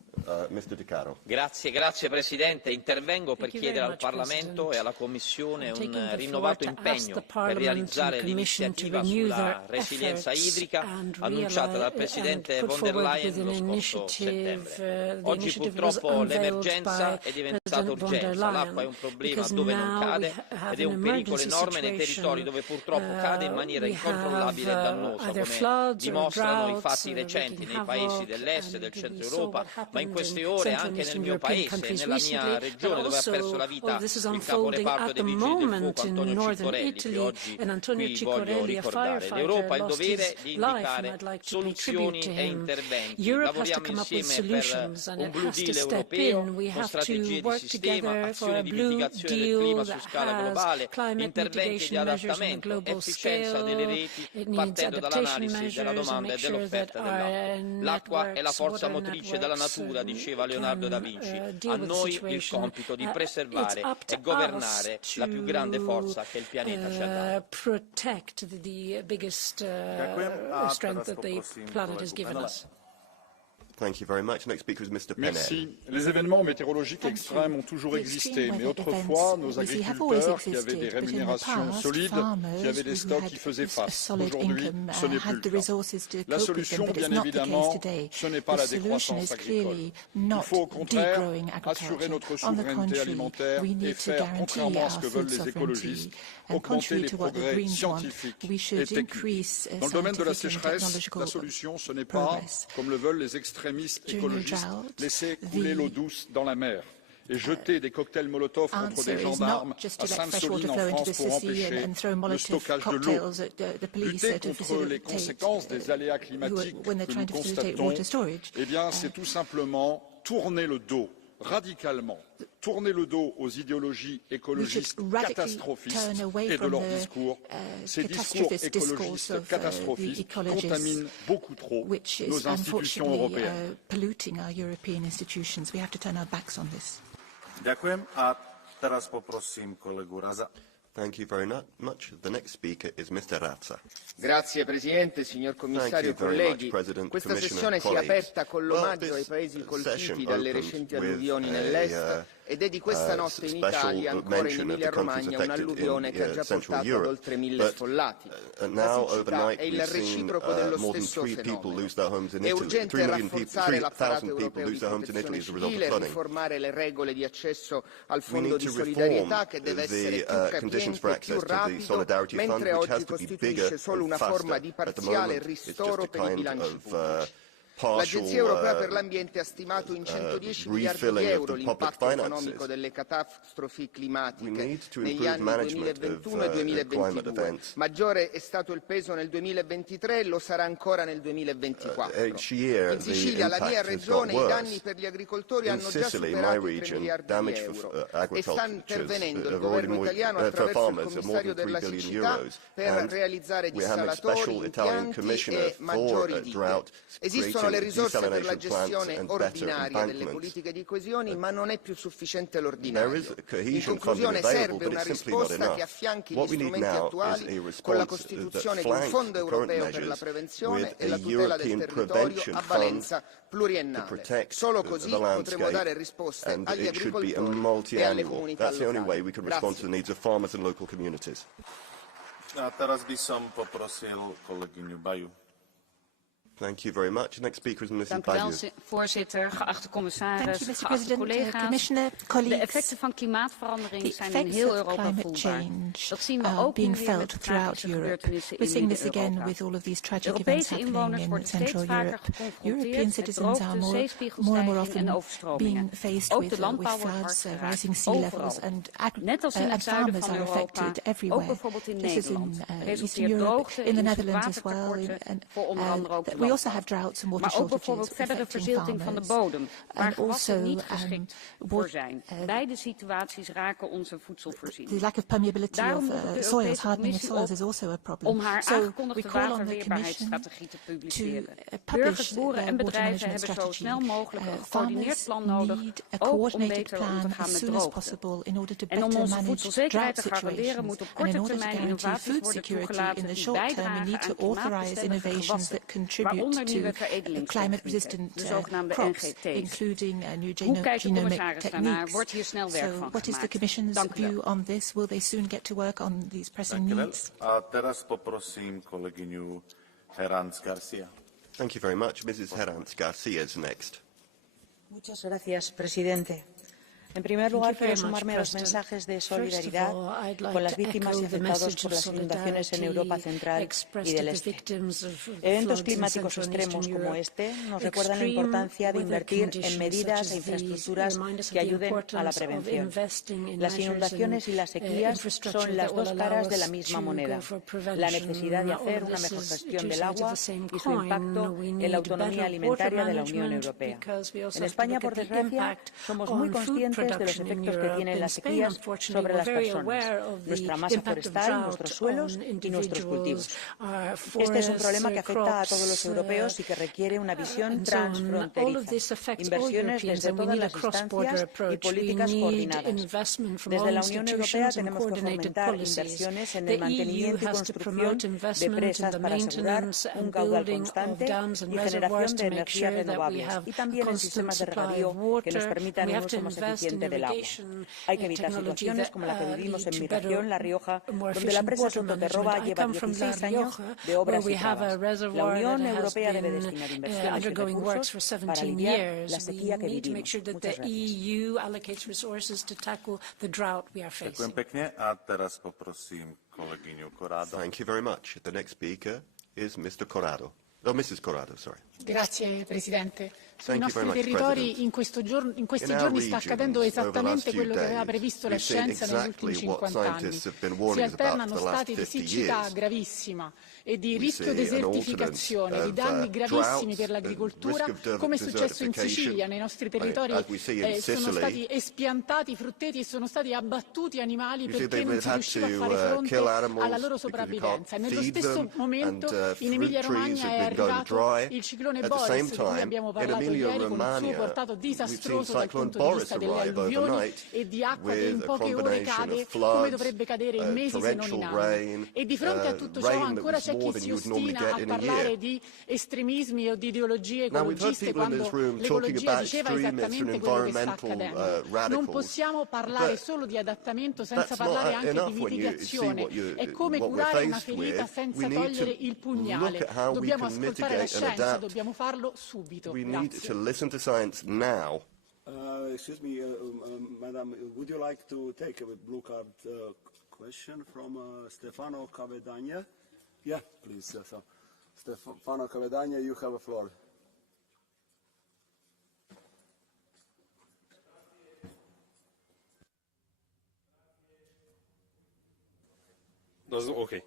Mr. De Caro. Grazie Presidente. Intervengo per chiedere al Parlamento e alla Commissione un rinnovato impegno per realizzare l'iniziativa sulla resilienza idrica annunciata dal Presidente von der Leyen lo scorso settembre. Oggi purtroppo l'emergenza è diventata stata urgenza. L'acqua è un problema dove non cade ed è un pericolo enorme nei territori dove purtroppo cade in maniera incontrollabile e dannosa, come dimostrano i fatti recenti nei paesi dell'est e del centro Europa, ma in queste ore anche nel mio paese e nella mia regione, dove ha perso la vita il caporeparto dei vigili del fuoco Antonio Ciccorelli, che oggi qui voglio ricordare. L'Europa ha il dovere di indicare soluzioni e interventi. Lavoriamo insieme per un Blue Deal europeo, con strategie di sistema, azioni di mitigazione del clima su scala globale, interventi di adattamento, efficienza delle reti, partendo dall'analisi della domanda e dell'offerta dell'acqua. L'acqua è la forza motrice della natura, diceva Leonardo da Vinci. A noi il compito di preservare e governare la più grande forza che il pianeta ci ha dato. Protect the biggest strength that the planet has given us. Thank you very much. Next speaker is Mr. Plenary. Merci. Les événements météorologiques extrêmes ont toujours existé, mais autrefois, nos agriculteurs, qui avaient des rémunérations solides, qui avaient des stocks qui faisaient face. Aujourd'hui, ce n'est plus le cas. La solution, bien évidemment, ce n'est pas la décroissance agricole. Il faut au contraire assurer notre souveraineté alimentaire et faire, contrairement à ce que veulent les écologistes, augmenter les progrès scientifiques et techniques. Dans le domaine de la sécheresse, la solution, ce n'est pas, comme le veulent les extrémistes écologistes, laisser couler l'eau douce dans la mer et jeter des cocktails Molotov contre des gendarmes à Sainte-Soline en France pour empêcher le stockage de l'eau. Lutter contre les conséquences des aléas climatiques que nous constatons, eh bien, c'est tout simplement tourner le dos radicalement, tourner le dos aux idéologies écologistes catastrophistes et de leurs discours. Ces discours écologistes catastrophistes contaminent beaucoup trop nos institutions européennes. Ďakujem a teraz poprosím kolegu Raza. Thank you very much. The next speaker is Mr. Razza. Grazie Presidente, signor Commissario, colleghi. Questa sessione si è aperta con l'omaggio ai paesi colpiti dalle recenti alluvioni nell'est ed è di questa notte in Italia, ancora in Emilia-Romagna, un'alluvione che ha già portato ad oltre 1000 sfollati. La siccità è il reciproco dello stesso fenomeno. È urgente rafforzare l'apparato europeo di protezione civile, riformare le regole di accesso al Fondo di solidarietà, che deve essere più capiente e più rapido, mentre oggi costituisce solo una forma di parziale ristoro per i bilanci pubblici. L'Agenzia europea per l'ambiente ha stimato in 110 miliardi di euro l'impatto economico delle catastrofi climatiche negli anni 2021 e 2022. Maggiore è stato il peso nel 2023 e lo sarà ancora nel 2024. In Sicilia, la mia regione, i danni per gli agricoltori hanno già superato i 3 miliardi di euro e sta intervenendo il governo italiano attraverso il commissario della siccità per realizzare dissalatori, impianti e maggiori dighe. Esistono le risorse per la gestione ordinaria delle politiche di coesione, ma non è più sufficiente l'ordinario. In conclusione, serve una risposta che affianchi gli strumenti attuali con la costituzione di un fondo europeo per la prevenzione e la tutela del territorio a valenza pluriennale. Solo così potremo dare risposte agli agricoltori e alle comunità locali. A teraz by som poprosil kolegyňu Baju. Thank you very much. Next speaker is Mrs. Bayu. Voorzitter, geachte commissaris, geachte collega's. De effecten van klimaatverandering zijn in heel Europa voelbaar. Dat zien we ook nu weer met de tragische gebeurtenissen in Midden-Europa. Europese inwoners worden steeds vaker geconfronteerd met droogte, zeespiegelstijging en overstromingen. Ook de landbouw wordt hard geraakt, overal. Net als in het zuiden van Europa, ook bijvoorbeeld in Nederland, resulteert droogte in watertekorten voor onder andere ook de We also have droughts and water maar ook bijvoorbeeld verdere verzilting van de bodem, waar gewassen niet geschikt voor zijn. Beide situaties raken onze voedselvoorziening. The lack of permeability Daarom of roept de soils, Europese hardening of Commissie soils op is also a problem. om haar aangekondigde waterweerbaarheidsstrategie te publiceren. Burgers, boeren en bedrijven hebben zo snel mogelijk een gecoördineerd plan nodig, ook om beter om te gaan met droogte. En om onze voedselzekerheid te garanderen moet op korte termijn innovaties worden toegelaten die bijdragen aan klimaatbestendige gewassen, waaronder nieuwe veredelingstechnieken, de zogenaamde NGT's. Hoe kijkt de commissaris daarnaar? Wordt hier snel werk van What is the Commission's view on this? Will they soon get to work on these pressing needs? A teraz poprosím kolegyňu Herranz Garcia. Thank you very much. Mrs. Herranz Garcia is next. Muchas gracias, presidente. En primer lugar, quiero sumarme a los mensajes de solidaridad con las víctimas y afectados por las inundaciones en Europa central y del este. Eventos climáticos extremos como este nos recuerdan la importancia de invertir en medidas e infraestructuras que ayuden a la prevención. Las inundaciones y las sequías son las dos caras de la misma moneda. La necesidad de hacer una mejor gestión del agua y su impacto en la autonomía alimentaria de la Unión Europea. En España, por desgracia, somos muy conscientes de los efectos que tienen las sequías sobre las personas, nuestra masa forestal, nuestros suelos y nuestros cultivos. Este es un problema que afecta a todos los europeos y que requiere una visión transfronteriza, inversiones desde todas las instancias y políticas coordinadas. Desde la Unión Europea tenemos que fomentar inversiones en el mantenimiento y construcción de presas para asegurar un caudal constante y generación de energías renovables, y también en sistemas de regadío que nos permitan un uso más eficiente del agua. Hay que evitar situaciones como la que vivimos en mi región, La Rioja, donde la presa Sototerroba lleva 16 años de obras y trabas. La Unión Europea debe destinar inversiones y recursos para aliviar la sequía que vivimos. Muchas gracias. Ďakujem pekne a teraz poprosím kolegyňu Corrado. Thank you very much. The next speaker is Mr. Corrado. Oh, Mrs. Corrado, sorry. Grazie Presidente. Sui nostri territori in questi giorni sta accadendo esattamente quello che aveva previsto la scienza negli ultimi 50 anni. Si alternano stati di siccità gravissima e di rischio desertificazione, di danni gravissimi per l'agricoltura, come è successo in Sicilia. Nei nostri territori sono stati espiantati frutteti e sono stati abbattuti animali perché non si riusciva a fare fronte alla loro sopravvivenza. E nello stesso momento in Emilia-Romagna è arrivato il ciclone Boris, di cui abbiamo parlato ieri, con il suo portato disastroso dal punto di vista delle alluvioni e di acqua che in poche ore cade come dovrebbe cadere in mesi se non in anni. E di fronte a tutto ciò ancora c'è chi si ostina a parlare di estremismi o di ideologie ecologiste quando l'ecologia diceva esattamente quello che sta accadendo. Non possiamo parlare solo di adattamento senza parlare anche di mitigazione. È come curare una ferita senza togliere il pugnale. Dobbiamo ascoltare la scienza, dobbiamo farlo subito. To listen to science now. Excuse me, Madam, would you like to take a blue card question from Stefano Cavedagna? Yeah, please. So, Stefano Cavedagna, you have the floor. Okay.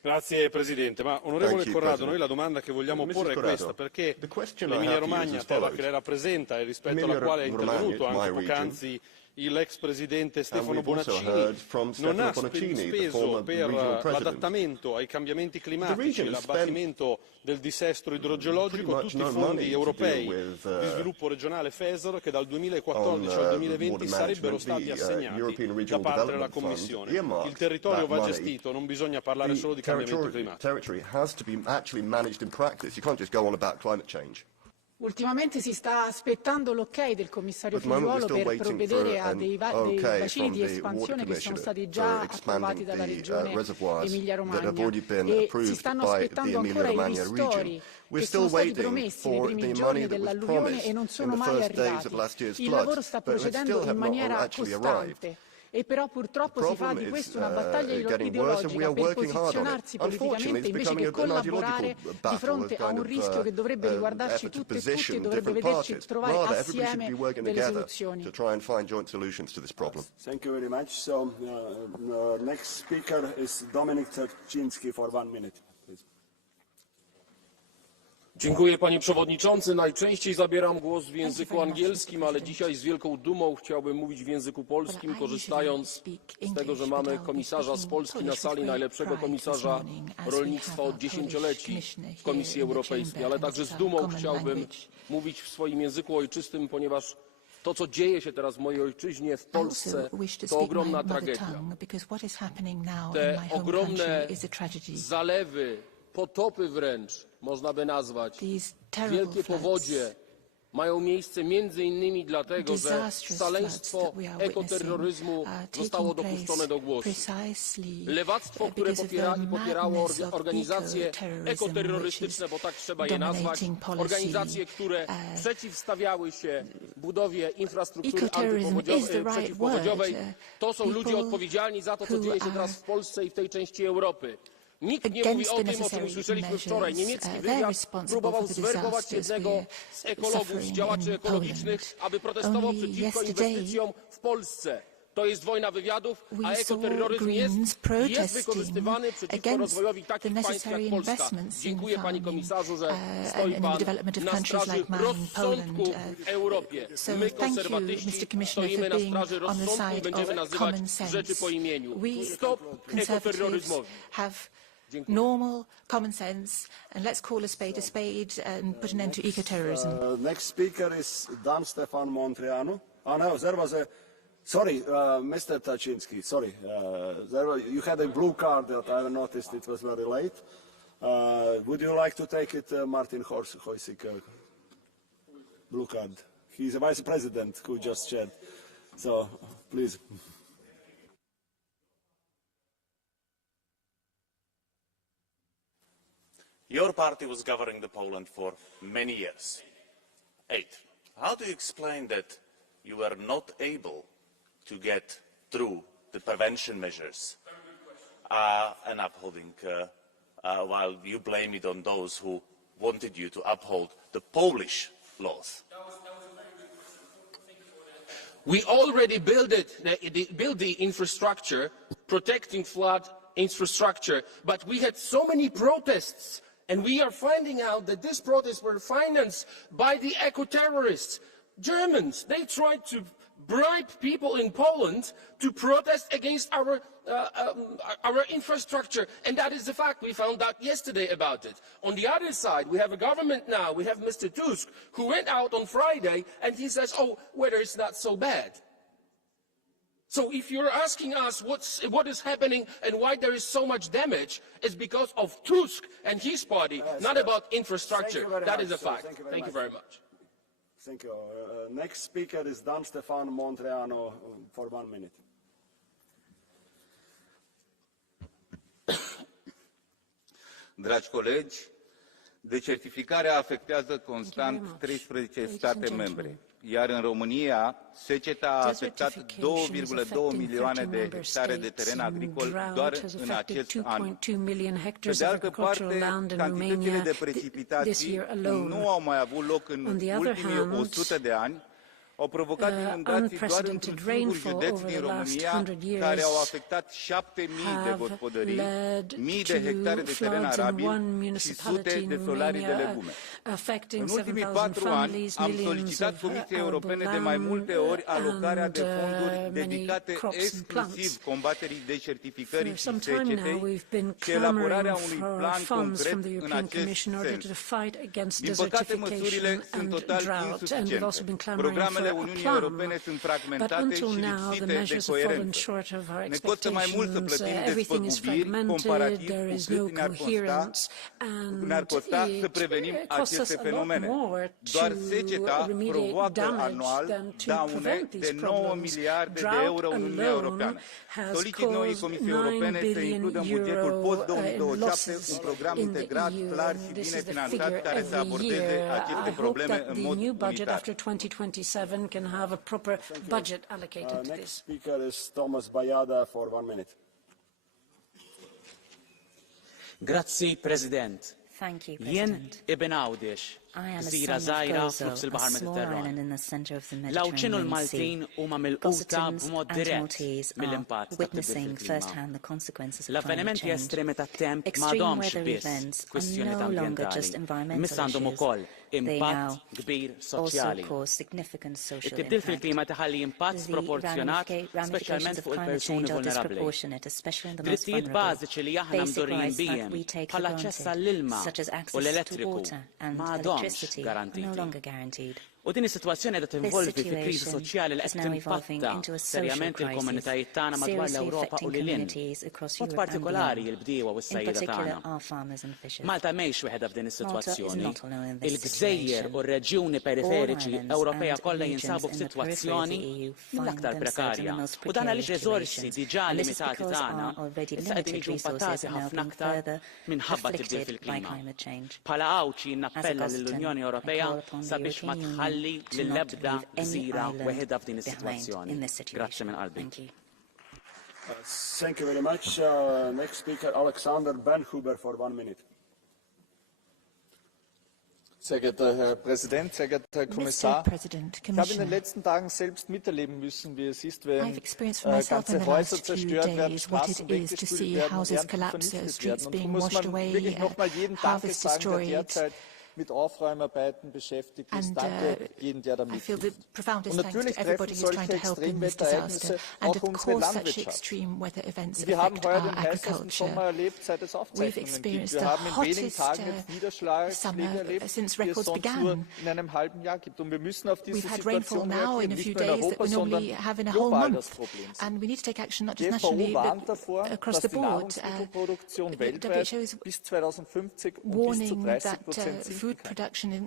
Grazie Presidente, ma onorevole Corrado, noi la domanda che vogliamo porre è questa: perché l'Emilia Romagna, terra che lei rappresenta e rispetto alla quale è intervenuto anche poc'anzi l'ex presidente Stefano Bonaccini, non ha speso per l'adattamento ai cambiamenti climatici e l'abbattimento del dissesto idrogeologico tutti i fondi europei di sviluppo regionale FESR che dal 2014 al 2020 sarebbero stati assegnati da parte della Commissione. Il territorio va gestito, non bisogna parlare solo di cambiamento climatico. Ultimamente si sta aspettando l'ok del commissario Figliuolo per provvedere a dei bacini di espansione che sono stati già approvati dalla regione Emilia-Romagna e si stanno aspettando ancora i ristori che sono stati promessi nei primi giorni dell'alluvione e non sono mai arrivati. Il lavoro sta procedendo in maniera costante. E però purtroppo si fa di questo una battaglia ideologica per posizionarsi politicamente invece che collaborare di fronte a un rischio che dovrebbe riguardarci tutte e tutti e dovrebbe vederci trovare assieme delle soluzioni. Thank you very much. So, next speaker is Dominik Terczyński for 1 minute. Dziękuję Panie Przewodniczący. Najczęściej zabieram głos w języku angielskim, ale dzisiaj z wielką dumą chciałbym mówić w języku polskim, korzystając z tego, że mamy komisarza z Polski na sali, najlepszego komisarza rolnictwa od dziesięcioleci w Komisji Europejskiej. Ale także z dumą chciałbym mówić w swoim języku ojczystym, ponieważ to, co dzieje się teraz w mojej ojczyźnie, w Polsce, to ogromna tragedia. Te ogromne zalewy, potopy wręcz, można by nazwać, wielkie powodzie mają miejsce między innymi dlatego, że szaleństwo ekoterroryzmu zostało dopuszczone do głosu. Lewactwo, które popierało organizacje ekoterrorystyczne, bo tak trzeba je nazwać, organizacje, które przeciwstawiały się budowie infrastruktury przeciwpowodziowej, to są ludzie odpowiedzialni za to, co dzieje się teraz w Polsce i w tej części Europy. Nikt nie mówi o tym, o czym usłyszeliśmy wczoraj. Niemiecki wywiad próbował zwerbować jednego z ekologów, z działaczy ekologicznych, aby protestował przeciwko inwestycjom w Polsce. To jest wojna wywiadów, a ekoterroryzm jest wykorzystywany przeciwko rozwojowi takich państw jak Polska. Dziękuję Pani Komisarzu, że stoi Pan na straży rozsądku w Europie. My, konserwatyści, stoimy na straży rozsądku i będziemy nazywać rzeczy po imieniu. Stop ekoterroryzmowi. Normal common sense, and let's call a spade and put an end to eco-terrorism. Next speaker is Dan Stefan Montreanu. Oh no, there was a... Sorry, Mr. Taczynski, sorry. You had a blue card that I noticed it was very late. Would you like to take it, Martin Hoysik? Blue card. He's a vice president who just shared. So, please. Your party was governing the Poland for many years, 8. How do you explain that you were not able to get through the prevention measures and upholding, while you blame it on those who wanted you to uphold the Polish laws? We already built the infrastructure, protecting flood infrastructure, but we had so many protests. And we are finding out that these protests were financed by the eco-terrorists. Germans, they tried to bribe people in Poland to protest against our infrastructure. And that is the fact. We found out yesterday about it. On the other side, we have a government now. We have Mr. Tusk, who went out on Friday, and he says, oh, weather is not so bad. So if you're asking us what is happening and why there is so much damage, it's because of Tusk and his party, not about infrastructure. That is a fact. Thank you very much. Thank you. Next speaker is Dan Stefan Montreanu for 1 minute. Dragi colegi, decertificarea afectează constant 13 state membre. Iar în România, seceta a afectat 2,2 milioane de hectare de teren agricol doar în acest an. Pe de altă parte, cantitățile de precipitații nu au mai avut loc în ultimii 100 de ani, au provocat inundații doar într-un singur județ din România, care au afectat 7.000 de gospodării, mii de hectare de teren arabil și sute de solarii de legume. În ultimii 4 ani am solicitat Comisiei Europene de mai multe ori alocarea de fonduri dedicate exclusiv combaterii deșertificării și secetei și elaborarea unui plan concret în acest sens. Din păcate, măsurile sunt total insuficiente. Programele Uniunii Europene sunt fragmentate și lipsite de coerență. Ne costă mai mult să plătim despăgubiri comparativ cu cât ne-ar costa să prevenim aceste fenomene. Doar seceta provoacă anual daune de 9 miliarde de euro în Uniunea Europeană. Solicit noii Comisii Europene să includă în bugetul post-2027 un program integrat, clar și bine finanțat care să abordeze aceste probleme în mod unitar. Can have a proper budget allocated to this. Next speaker is Thomas Bayada for 1 minute. Grazie, President. Thank you, Jien ibn Għawdex, gżira żgħira f'nofs il-Baħar Mediterran. L-Awċinu l-Maltin huma milquta b'mod dirett mill-impatt tat-tibdil fil-klima. L-avvenimenti estremi tat-temp m'għadhomx biss kwistjonijiet ambjentali, imma għandhom ukoll impatt kbir soċjali. It-tibdil fil-klima taħalli impatt sproporzjonat, speċjalment fuq il-persuni vulnerabbli. Drittijiet bażiċi li aħna mdorrijin bihom bħal aċċess għall-ilma u l-elettriku m'għadhomx garantiti. U din is-sitwazzjoni qed tinvolvi fi kriżi soċjali li qed timpatta serjament il-komunitajiet tagħna madwar l-Ewropa u lil hinn. Mod partikolari l-bdiewa u s-sajjieda tagħna. Malta m'hemmx wieħed f'din is-sitwazzjoni. Il-gżejjer u r-reġjuni periferiċi Ewropea kollha jinsabu f'sitwazzjoni mill-aktar prekarja. U dan għaliex riżorsi diġà limitati tagħna issa qegħdin jiġu impattati ħafna aktar minħabba tibdil fil-klima. Bħala awċ nappella lill-Unjoni Ewropea sabiex ma tħalli l-lebda gżira weħeda f'din is-sitwazzjoni. Grazzi minn qalbi. Thank you very much. Next speaker, Alexander Bernhuber for 1 minute. Sehr geehrter Herr Präsident, sehr geehrter Herr Kommissar, ich habe in den letzten Tagen selbst miterleben müssen, wie es ist, wenn ganze Häuser zerstört werden, Straßen weggespült werden und Ernten vernichtet werden. Und so muss man wirklich nochmal jeden Danke sagen, der derzeit mit Aufräumarbeiten beschäftigt ist. Danke jedem, der da mitmacht. Und natürlich treffen solche Extremwetterereignisse auch unsere Landwirtschaft. Und wir haben heuer den heißesten Sommer erlebt, seit es Aufzeichnungen gibt. Wir haben in wenigen Tagen jetzt Niederschläge erlebt, die es sonst nur in einem halben Jahr gibt. Und wir müssen auf diese Situation reagieren, nicht nur in Europa, sondern global das Problem sein. Die FAO warnt davor, dass die Nahrungsmittelproduktion weltweit bis 2050 bis zu 30% sinkt.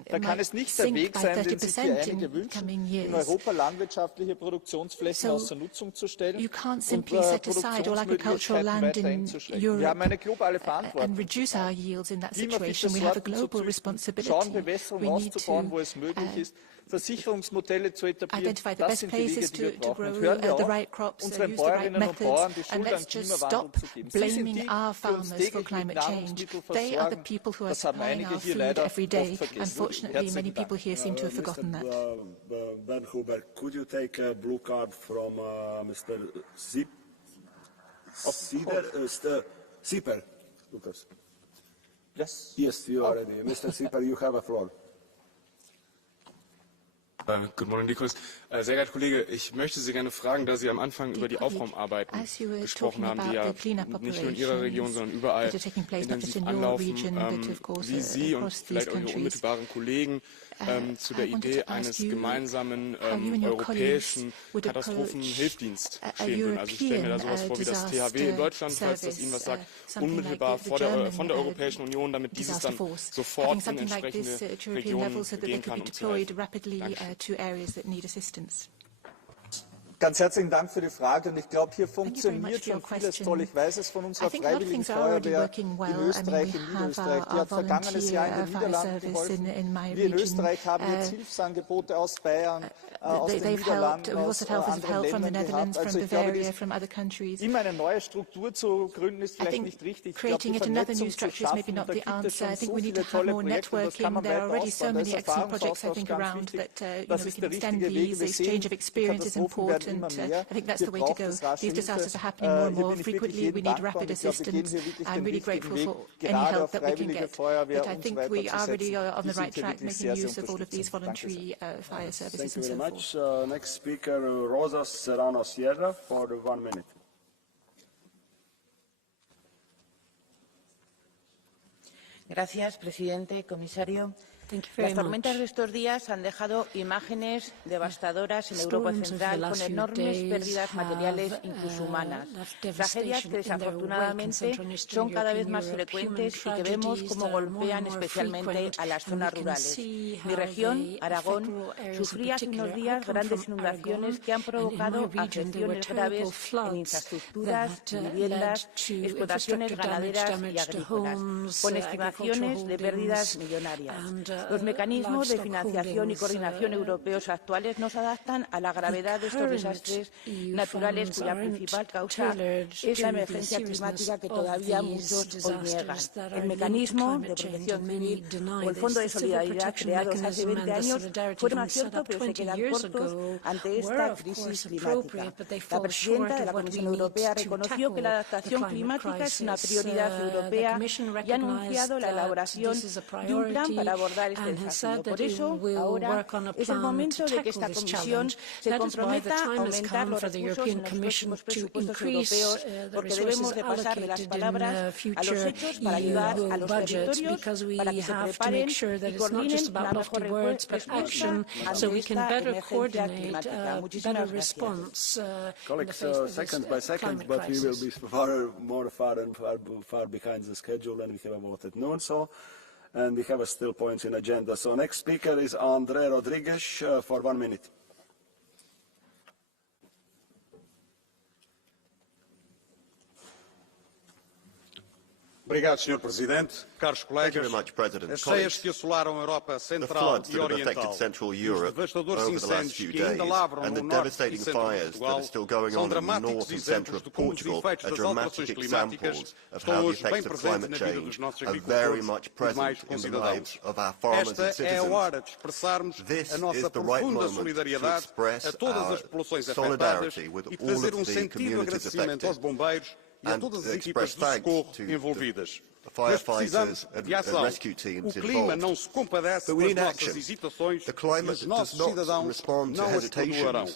Da kann es nicht der Weg sein, den sich hier einige wünschen, in Europa landwirtschaftliche Produktionsflächen außer Nutzung zu stellen und Produktionsmöglichkeiten weiter einzuschränken. Wir haben eine globale Verantwortung. Klimafische Sorten zu züchten, Schauenbewässerung auszubauen, wo es möglich ist, Versicherungsmodelle zu etablieren, das sind die Wege, die wir brauchen. Und hören wir auf, unseren Bäuerinnen und Bauern die Schuld am Klimawandel zu geben. Sie sind die, die uns täglich mit Nahrungsmitteln versorgen. Das haben einige hier leider oft vergessen. Unfortunately, many people here seem to have forgotten that. Bernhuber, could you take a blue card from Mr. Sieper, Lucas? Yes. Yes, you are ready. Mr. Sieper, you have a floor. Good morning, Nikos. Sehr geehrter Kollege, ich möchte Sie gerne fragen, da Sie am Anfang über die Aufräumarbeiten gesprochen haben, die ja nicht nur in Ihrer Region, sondern überall intensiv anlaufen, wie Sie und vielleicht auch Ihre unmittelbaren Kollegen zu der Idee eines gemeinsamen europäischen Katastrophenhilfsdienst stehen würden. Also ich stelle mir da sowas vor wie das THW in Deutschland, falls das Ihnen was sagt, unmittelbar von der Europäischen Union, damit dieses dann sofort in entsprechende Regionen gehen kann, um zu helfen. To areas that need assistance. Ganz herzlichen Dank für die Frage. Und ich glaube, hier funktioniert schon vieles toll. Ich weiß es von unserer Freiwilligen Feuerwehr in Österreich, in Niederösterreich. Die hat vergangenes Jahr in den Niederlanden geholfen. Wir in Österreich haben jetzt Hilfsangebote aus Bayern, aus den Niederlanden, aus anderen Ländern gehabt. Also ich glaube, immer eine neue Struktur zu gründen, ist vielleicht nicht richtig. Ich glaube, die Vernetzung zu schaffen, da gibt es schon so viele tolle Projekte, und das kann man weiter ausbauen. Da ist Erfahrungsaustausch ganz wichtig. Das ist der richtige Weg. Wir sehen, Katastrophen werden I think that's the way to go. These disasters are happening more and more frequently. We need rapid assistance. I'm really grateful for any help that we can get. But I think we are really on the right track, making use of all of these voluntary fire services and so forth. Thank you very much. Next speaker, Rosa Serrano Sierra, for 1 minute. Gracias, presidente, comisario. Las tormentas de estos días han dejado imágenes devastadoras en Europa Central con enormes pérdidas materiales, incluso humanas. Tragedias que desafortunadamente son cada vez más frecuentes y que vemos cómo golpean especialmente a las zonas rurales. Mi región, Aragón, sufría hace unos días grandes inundaciones que han provocado afecciones graves en infraestructuras, viviendas, explotaciones ganaderas y agrícolas, con estimaciones de pérdidas millonarias. Los mecanismos de financiación y coordinación europeos actuales no se adaptan a la gravedad de estos desastres naturales cuya principal causa es la emergencia climática que todavía muchos hoy niegan. El mecanismo de protección civil o el Fondo de Solidaridad creados hace 20 años fueron aciertos, pero se quedan cortos ante esta crisis climática. La presidenta de la Comisión Europea reconoció que la adaptación climática es una prioridad europea y ha anunciado la elaboración de un plan para abordar afrontar este desafío. Por eso, ahora es el momento de que esta Comisión se comprometa a aumentar los recursos en los próximos presupuestos europeos, porque debemos de pasar de las palabras a los hechos para ayudar a los territorios para que se preparen y coordinen una mejor respuesta ante esta emergencia climática. Muchísimas gracias. Colleagues, second by second, but we will be far behind the schedule, and we have a vote at noon. And we have still points in agenda. So next speaker is André Rodrigues for 1 minute. Obrigado, Sr. Presidente. Caros colegas, as cheias que assolaram a Europa Central e Oriental, os devastadores incêndios que ainda lavram no norte e centro de Portugal, são dramáticos exemplos de como os efeitos das alterações climáticas estão hoje bem presentes na vida dos nossos agricultores e demais concidadãos. Esta é a hora de expressarmos a nossa profunda solidariedade a todas as populações afetadas e de fazer um sentido agradecimento aos bombeiros e a todas as equipas de socorro envolvidas. Mas precisamos de ação. O clima não se compadece com as nossas hesitações e os nossos cidadãos não as perdoarão.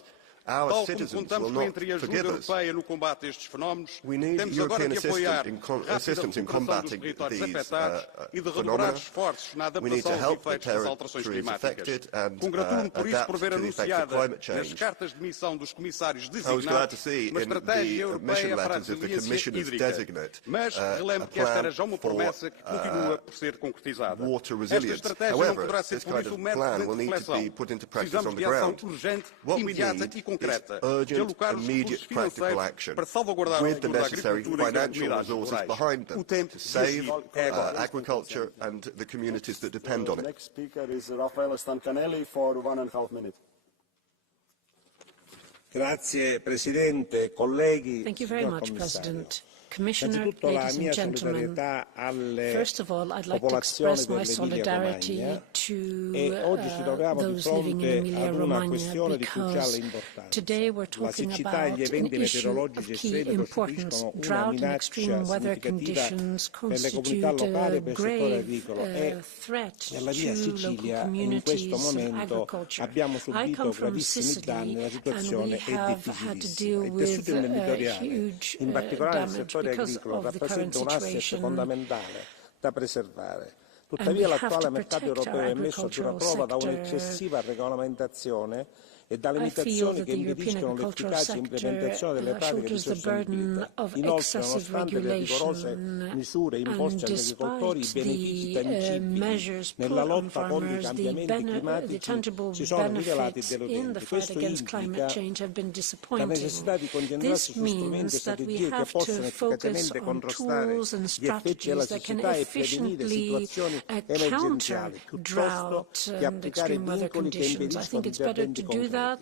Tal como contamos com a entreajuda europeia no combate a estes fenómenos, temos agora de apoiar a rápida recuperação dos territórios afetados e de redobrar esforços na adaptação aos efeitos das alterações climáticas. Congratulo-me por isso por ver anunciada nas cartas de missão dos comissários designados uma estratégia europeia para a resiliência hídrica. Mas relembro que esta era já uma promessa que continua por ser concretizada. Esta estratégia não poderá ser por isso um método de reflexão. Precisamos de ação urgente, imediata e concreta, de alocar os recursos financeiros para salvaguardar o futuro da agricultura e das comunidades rurais. O tempo é agora. Agriculture and the communities that depend on it. Next speaker is Raffaele Stancanelli for 1.5 minutes. Grazie Presidente, colleghi. Thank you very much, President. Commissioner, ladies and gentlemen, first of all, I'd like to express my solidarity to those living in Emilia-Romagna, because today we're talking about an issue of key importance. Drought and extreme weather conditions constitute a grave threat to local communities and agriculture. I come from Sicily, and we have had to deal with huge damage because of the current situation. Da preservare. Tuttavia l'attuale mercato europeo è messo a dura prova da un'eccessiva regolamentazione e da limitazioni che impediscono l'efficace implementazione delle pratiche di sostenibilità. Inoltre, nonostante le rigorose misure imposte agli agricoltori, i benefici tangibili nella lotta contro i cambiamenti climatici si sono rivelati deludenti. Questo indica la necessità di concentrarsi su strumenti e strategie che possano efficacemente contrastare gli effetti della siccità e prevenire situazioni emergenziali, piuttosto che applicare vincoli che impediscono interventi concreti. La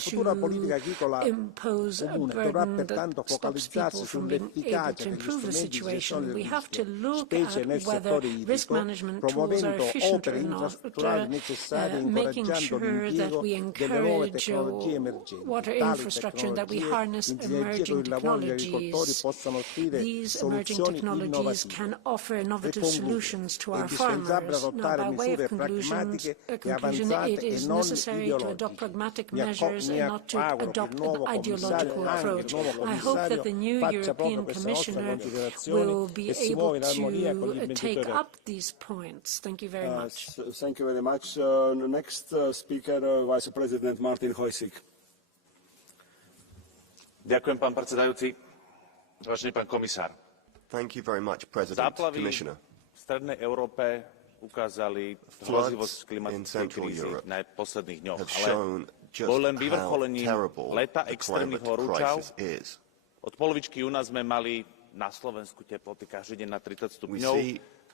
futura politica agricola comune dovrà pertanto focalizzarsi sull'efficacia degli strumenti di gestione del rischio, specie nel settore idrico, promuovendo opere infrastrutturali necessarie e incoraggiando l'impiego delle nuove tecnologie emergenti. Tali tecnologie, in sinergia con il lavoro degli agricoltori, possono offrire soluzioni innovative. Per concludere, è indispensabile adottare misure pragmatiche e avanzate e non ideologiche. Measures and not to adopt an ideological approach. I hope that the new European Commissioner will be able to take up these points. Thank you very much. Thank you very much. Next speaker, Vice President Martin Hojsík. Ďakujem, pán predsedajúci. Vážený pán komisár. Thank you very much, President, Commissioner. V strednej Európe ukázali hrozivosť klimatickej krízy na posledných dňoch, ale bol len vyvrcholením leta extrémnych horúčav. Od polovičky júna sme mali na Slovensku teploty každý deň na 30 stupňov.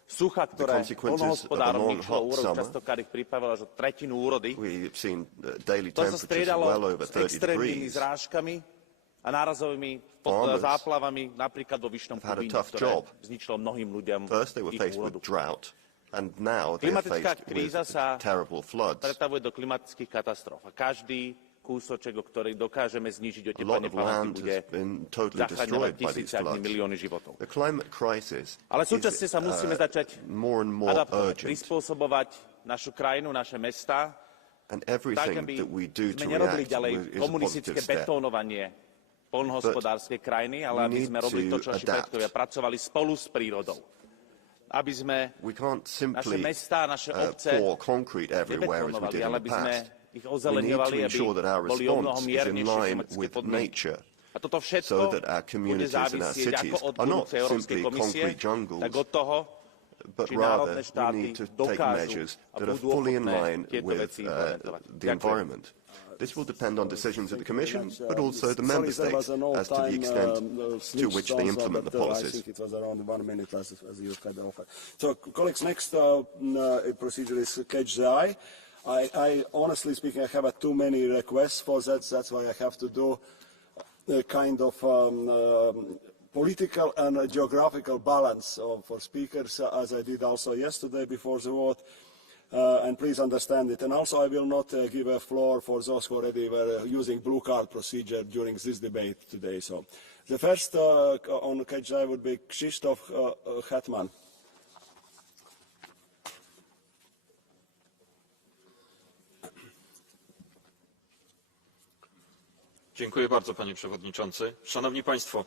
Sucha, ktoré poľnohospodárom išlo úrodu, častokrát ich pripravila až o tretinu úrody. To sa striedalo s extrémnymi zrážkami a nárazovými záplavami, napríklad vo Vyšnom Kubíne, ktoré zničilo mnohým ľuďom ich úrodu. Klimatická kríza sa pretavuje do klimatických katastrof a každý kúsoček, o ktorý dokážeme znížiť oteplenie planety, bude zachraňovať tisíce, ak nie milióny životov. Ale súčasne sa musíme začať adaptovať, prispôsobovať našu krajinu, naše mestá, and tak everything aby that we do to sme nerobili react ďalej is a komunistické positive step. poľnohospodárovanie poľnohospodárskej krajiny, ale aby sme robili to, čo naši predkovia, pracovali spolu s prírodou. Aby sme naše mestá, naše obce nebetonovali, ale aby sme ich ozeleňovali, aby boli o mnoho miernejšie klimatické podmienky. A toto všetko bude závisieť ako od budúcej Európskej komisie, tak od toho, či národné štáty dokážu a budú ochotné tieto veci implementovať. Ďakujem. This will depend on decisions of the Commission, but also the Member States as to the extent to which they implement the policies. I think it was around 1 minute as you had offered. So, colleagues, next procedure is catch the eye. I honestly speaking, I have too many requests for that. That's why I have to do a kind of political and geographical balance for speakers, as I did also yesterday before the vote. And please understand it. And also I will not give a floor for those who already were using blue card procedure during this debate today. So the first on KGI would be Krzysztof Hetman. Dziękuję bardzo, panie przewodniczący. Szanowni państwo,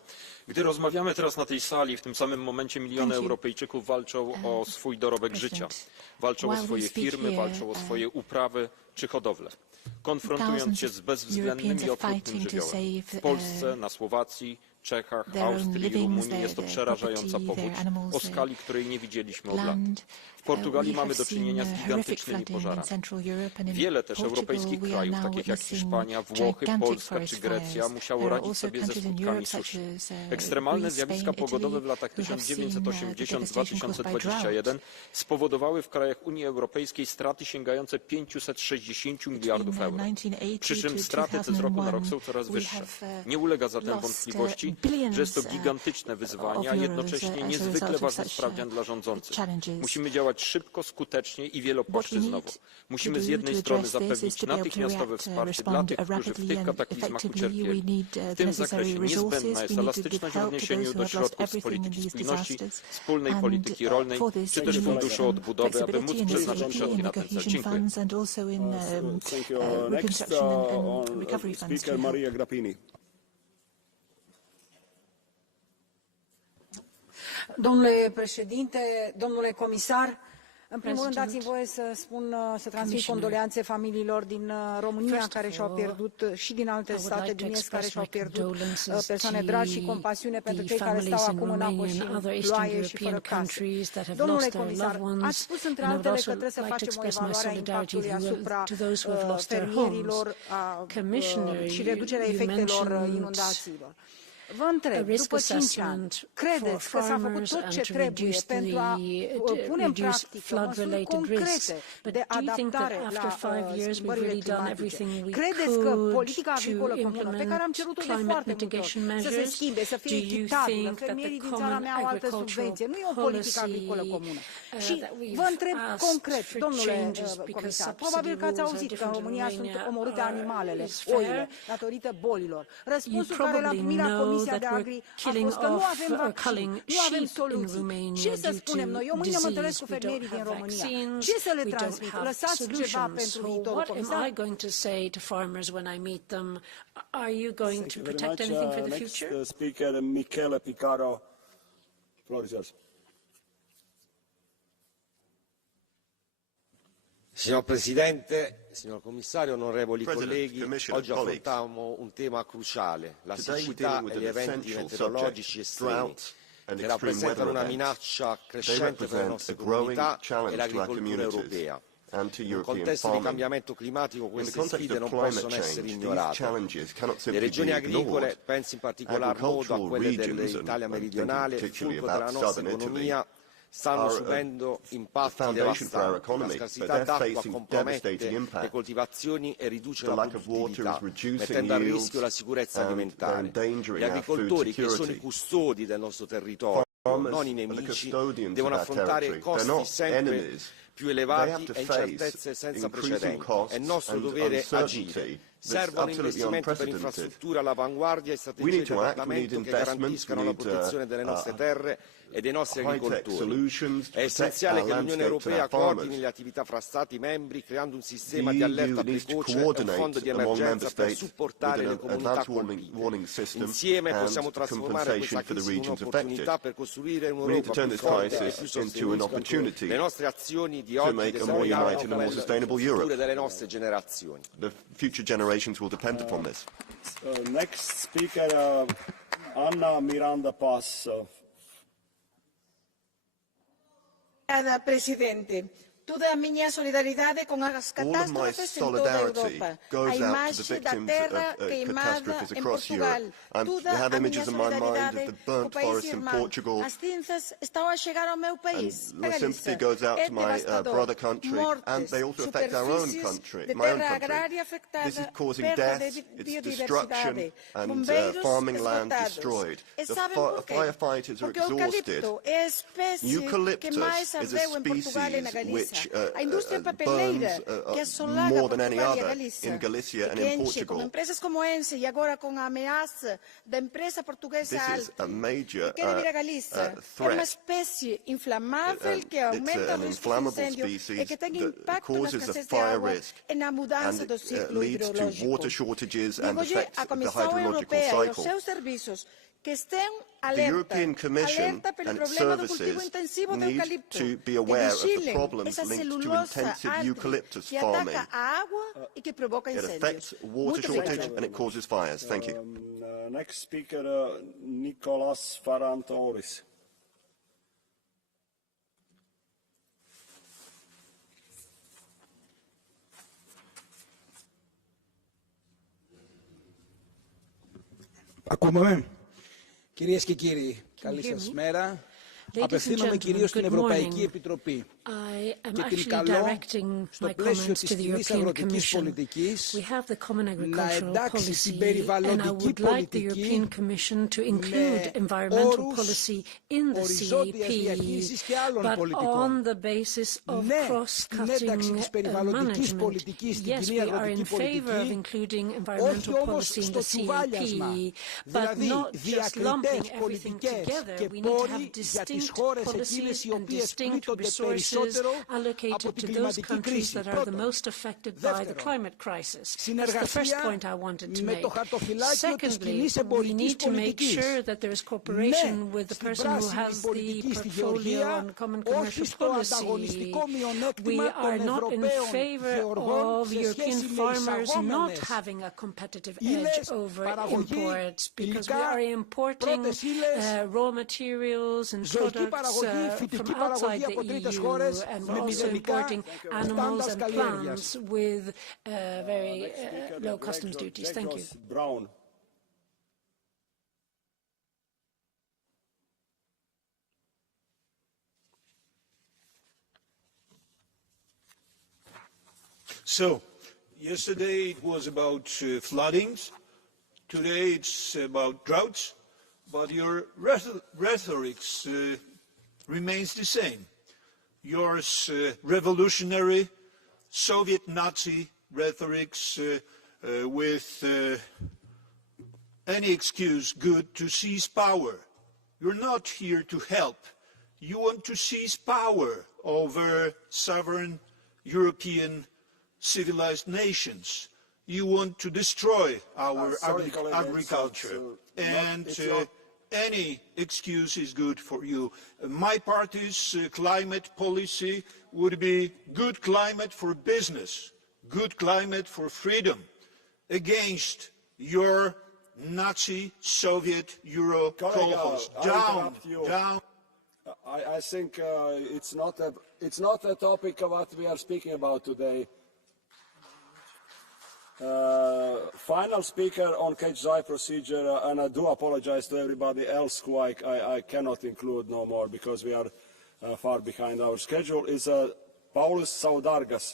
gdy rozmawiamy teraz na tej sali, w tym samym momencie miliony Europejczyków walczą o swój dorobek życia. Walczą o swoje firmy, walczą o swoje uprawy czy hodowle. Konfrontując się z bezwzględnym i okrutnym żywiołem. W Polsce, na Słowacji, Czechach, Austrii, Rumunii jest to przerażająca powódź o skali, której nie widzieliśmy od lat. W Portugalii mamy do czynienia z gigantycznymi pożarami. Wiele też europejskich krajów, takich jak Hiszpania, Włochy, Polska czy Grecja, musiało radzić sobie ze skutkami suszy. Ekstremalne zjawiska pogodowe w latach 1980-2021 spowodowały w krajach Unii Europejskiej straty sięgające 560 miliardów euro. Przy czym straty te z roku na rok są coraz wyższe. Nie ulega zatem wątpliwości, że jest to gigantyczne wyzwanie, a jednocześnie niezwykle ważny sprawdzian dla rządzących. Musimy działać szybko, skutecznie i wielopłaszczyznowo. Musimy z jednej strony zapewnić natychmiastowe wsparcie dla tych, którzy w tych kataklizmach ucierpieli. W tym zakresie niezbędna jest elastyczność w odniesieniu do środków z polityki spójności, wspólnej polityki rolnej, czy też funduszu odbudowy, aby móc przeznaczyć środki na ten cel. Dziękuję. Domnule președinte, domnule comisar, în primul rând dați-mi voie să transmit condoleanțe familiilor din România care și-au pierdut și din alte state din Est care și-au pierdut persoane dragi și compasiune pentru cei care stau acum în apă și în ploaie și fără case. Domnule comisar, ați spus între altele că trebuie să facem o evaluare a impactului asupra fermierilor și reducerea efectelor inundațiilor. Vă întreb, după 5 ani, credeți că s-a făcut tot ce trebuie pentru a pune în practică măsuri concrete de adaptare la schimbările climatice? Credeți că politica agricolă comună, pe care am cerut-o de foarte multe ori, să se schimbe, să fie echitabilă, fermierii din țara mea au altă subvenție, nu e o politică agricolă comună. Și vă întreb concret, domnule comisar, probabil că ați auzit că în România sunt omorâte animalele, oile, datorită bolilor. Răspunsul care l-a primit la Comisia de Agri a fost că nu avem vaccin, nu avem soluții. Ce să spunem noi? Eu mâine mă întâlnesc cu fermierii din România. Ce să le transmit? Lăsați ceva pentru viitorul comisar? What am I going to say to farmers when I meet them? Are you going to protect anything for the future? Next speaker, Michele Picaro. Floor is yours. Signor Presidente, signor Commissario, onorevoli colleghi, oggi affrontiamo un tema cruciale, la siccità e gli eventi meteorologici estremi che rappresentano una minaccia crescente per le nostre comunità e l'agricoltura europea. In un contesto di cambiamento climatico queste sfide non possono essere ignorate. Le regioni agricole, penso in particolar modo a quelle dell'Italia meridionale, fulcro della nostra economia, stanno subendo impatti devastanti. La scarsità d'acqua compromette le coltivazioni e riduce la produttività, mettendo a rischio la sicurezza alimentare. Gli agricoltori, che sono i custodi del nostro territorio, non i nemici, devono affrontare costi sempre più elevati e incertezze senza precedenti. È nostro dovere agire. Servono investimenti per infrastrutture all'avanguardia e strategie di adattamento che garantiscano la protezione delle nostre terre e dei nostri agricoltori. È essenziale che l'Unione Europea coordini le attività fra Stati membri, creando un sistema di allerta precoce e un fondo di emergenza per supportare le comunità colpite. Insieme possiamo trasformare questa crisi in un'opportunità per costruire un'Europa più forte e più sostenibile. Le nostre azioni di oggi determineranno il futuro delle nostre generazioni. The future generations will depend upon this. Next speaker, Anna Miranda Paz. Obrigada, Presidente. Toda a minha solidariedade com as catástrofes em toda a Europa. A imagem da terra queimada em Portugal. Toda a minha solidariedade com o país irmão. As cinzas estão a chegar ao meu país. My sympathy goes out to my brother country, and they also affect our own country, my own country. This is causing death, it's destruction, and farming land destroyed. The firefighters are exhausted. Eucalyptus is a species which burns more than any other in Galicia and in Portugal. Empresas como Ence e agora com a ameaça da empresa portuguesa Alta, que quer vir a Galicia, é uma espécie inflamável que aumenta o risco de incêndio e que tem impacto na escassez de água e na mudança do ciclo hidrológico. Digo hoje à Comissão Europeia e aos seus serviços que estejam alerta pelo problema do cultivo intensivo de eucalipto, que vigilem essa celulosa árvore que ataca a água e que provoca incêndios. Water shortage and it causes fires. Thank you. Next speaker, Nicolas Farantouris. Ακούμε. Κυρίες και κύριοι, καλή σας μέρα. Απευθύνομαι κυρίως στην Ευρωπαϊκή Επιτροπή και την καλώ στο πλαίσιο της κοινής αγροτικής πολιτικής να εντάξει την περιβαλλοντική πολιτική με όρους οριζόντιας διαχείρισης και άλλων πολιτικών. Ναι, στην ένταξη της περιβαλλοντικής πολιτικής στην κοινή αγροτική πολιτική, όχι όμως στο τσουβάλιασμα, δηλαδή διακριτές πολιτικές και πόροι για τις χώρες εκείνες οι οποίες πλήττονται περισσότερο από την κλιματική κρίση. Πρώτον, δεύτερον, συνεργασία με το χαρτοφυλάκιο της κοινής εμπορικής πολιτικής. Ναι, στην πράσινη πολιτική στη Γεωργία, όχι στο ανταγωνιστικό μειονέκτημα των Ευρωπαίων γεωργών σε σχέση με εισαγόμενες ύλες παραγωγή, υλικά, πρώτες ύλες, ζωική παραγωγή, φυτική παραγωγή από τρίτες χώρες με μηδενικά στάνταρ καλλιέργειας. So, yesterday it was about floodings, today it's about droughts, but your rhetoric remains the same. Yours revolutionary, Soviet Nazi rhetorics with any excuse good to seize power. You're not here to help. You want to seize power over sovereign European civilized nations. You want to destroy our agriculture. And any excuse is good for you. My party's climate policy would be good climate for business, good climate for freedom, against your Nazi, Soviet, Euro co-host. Down, down. I think it's not a topic of what we are speaking about today. Final speaker on catch-eye procedure, and I do apologize to everybody else who I cannot include no more because we are far behind our schedule, is Paulus Saudargas.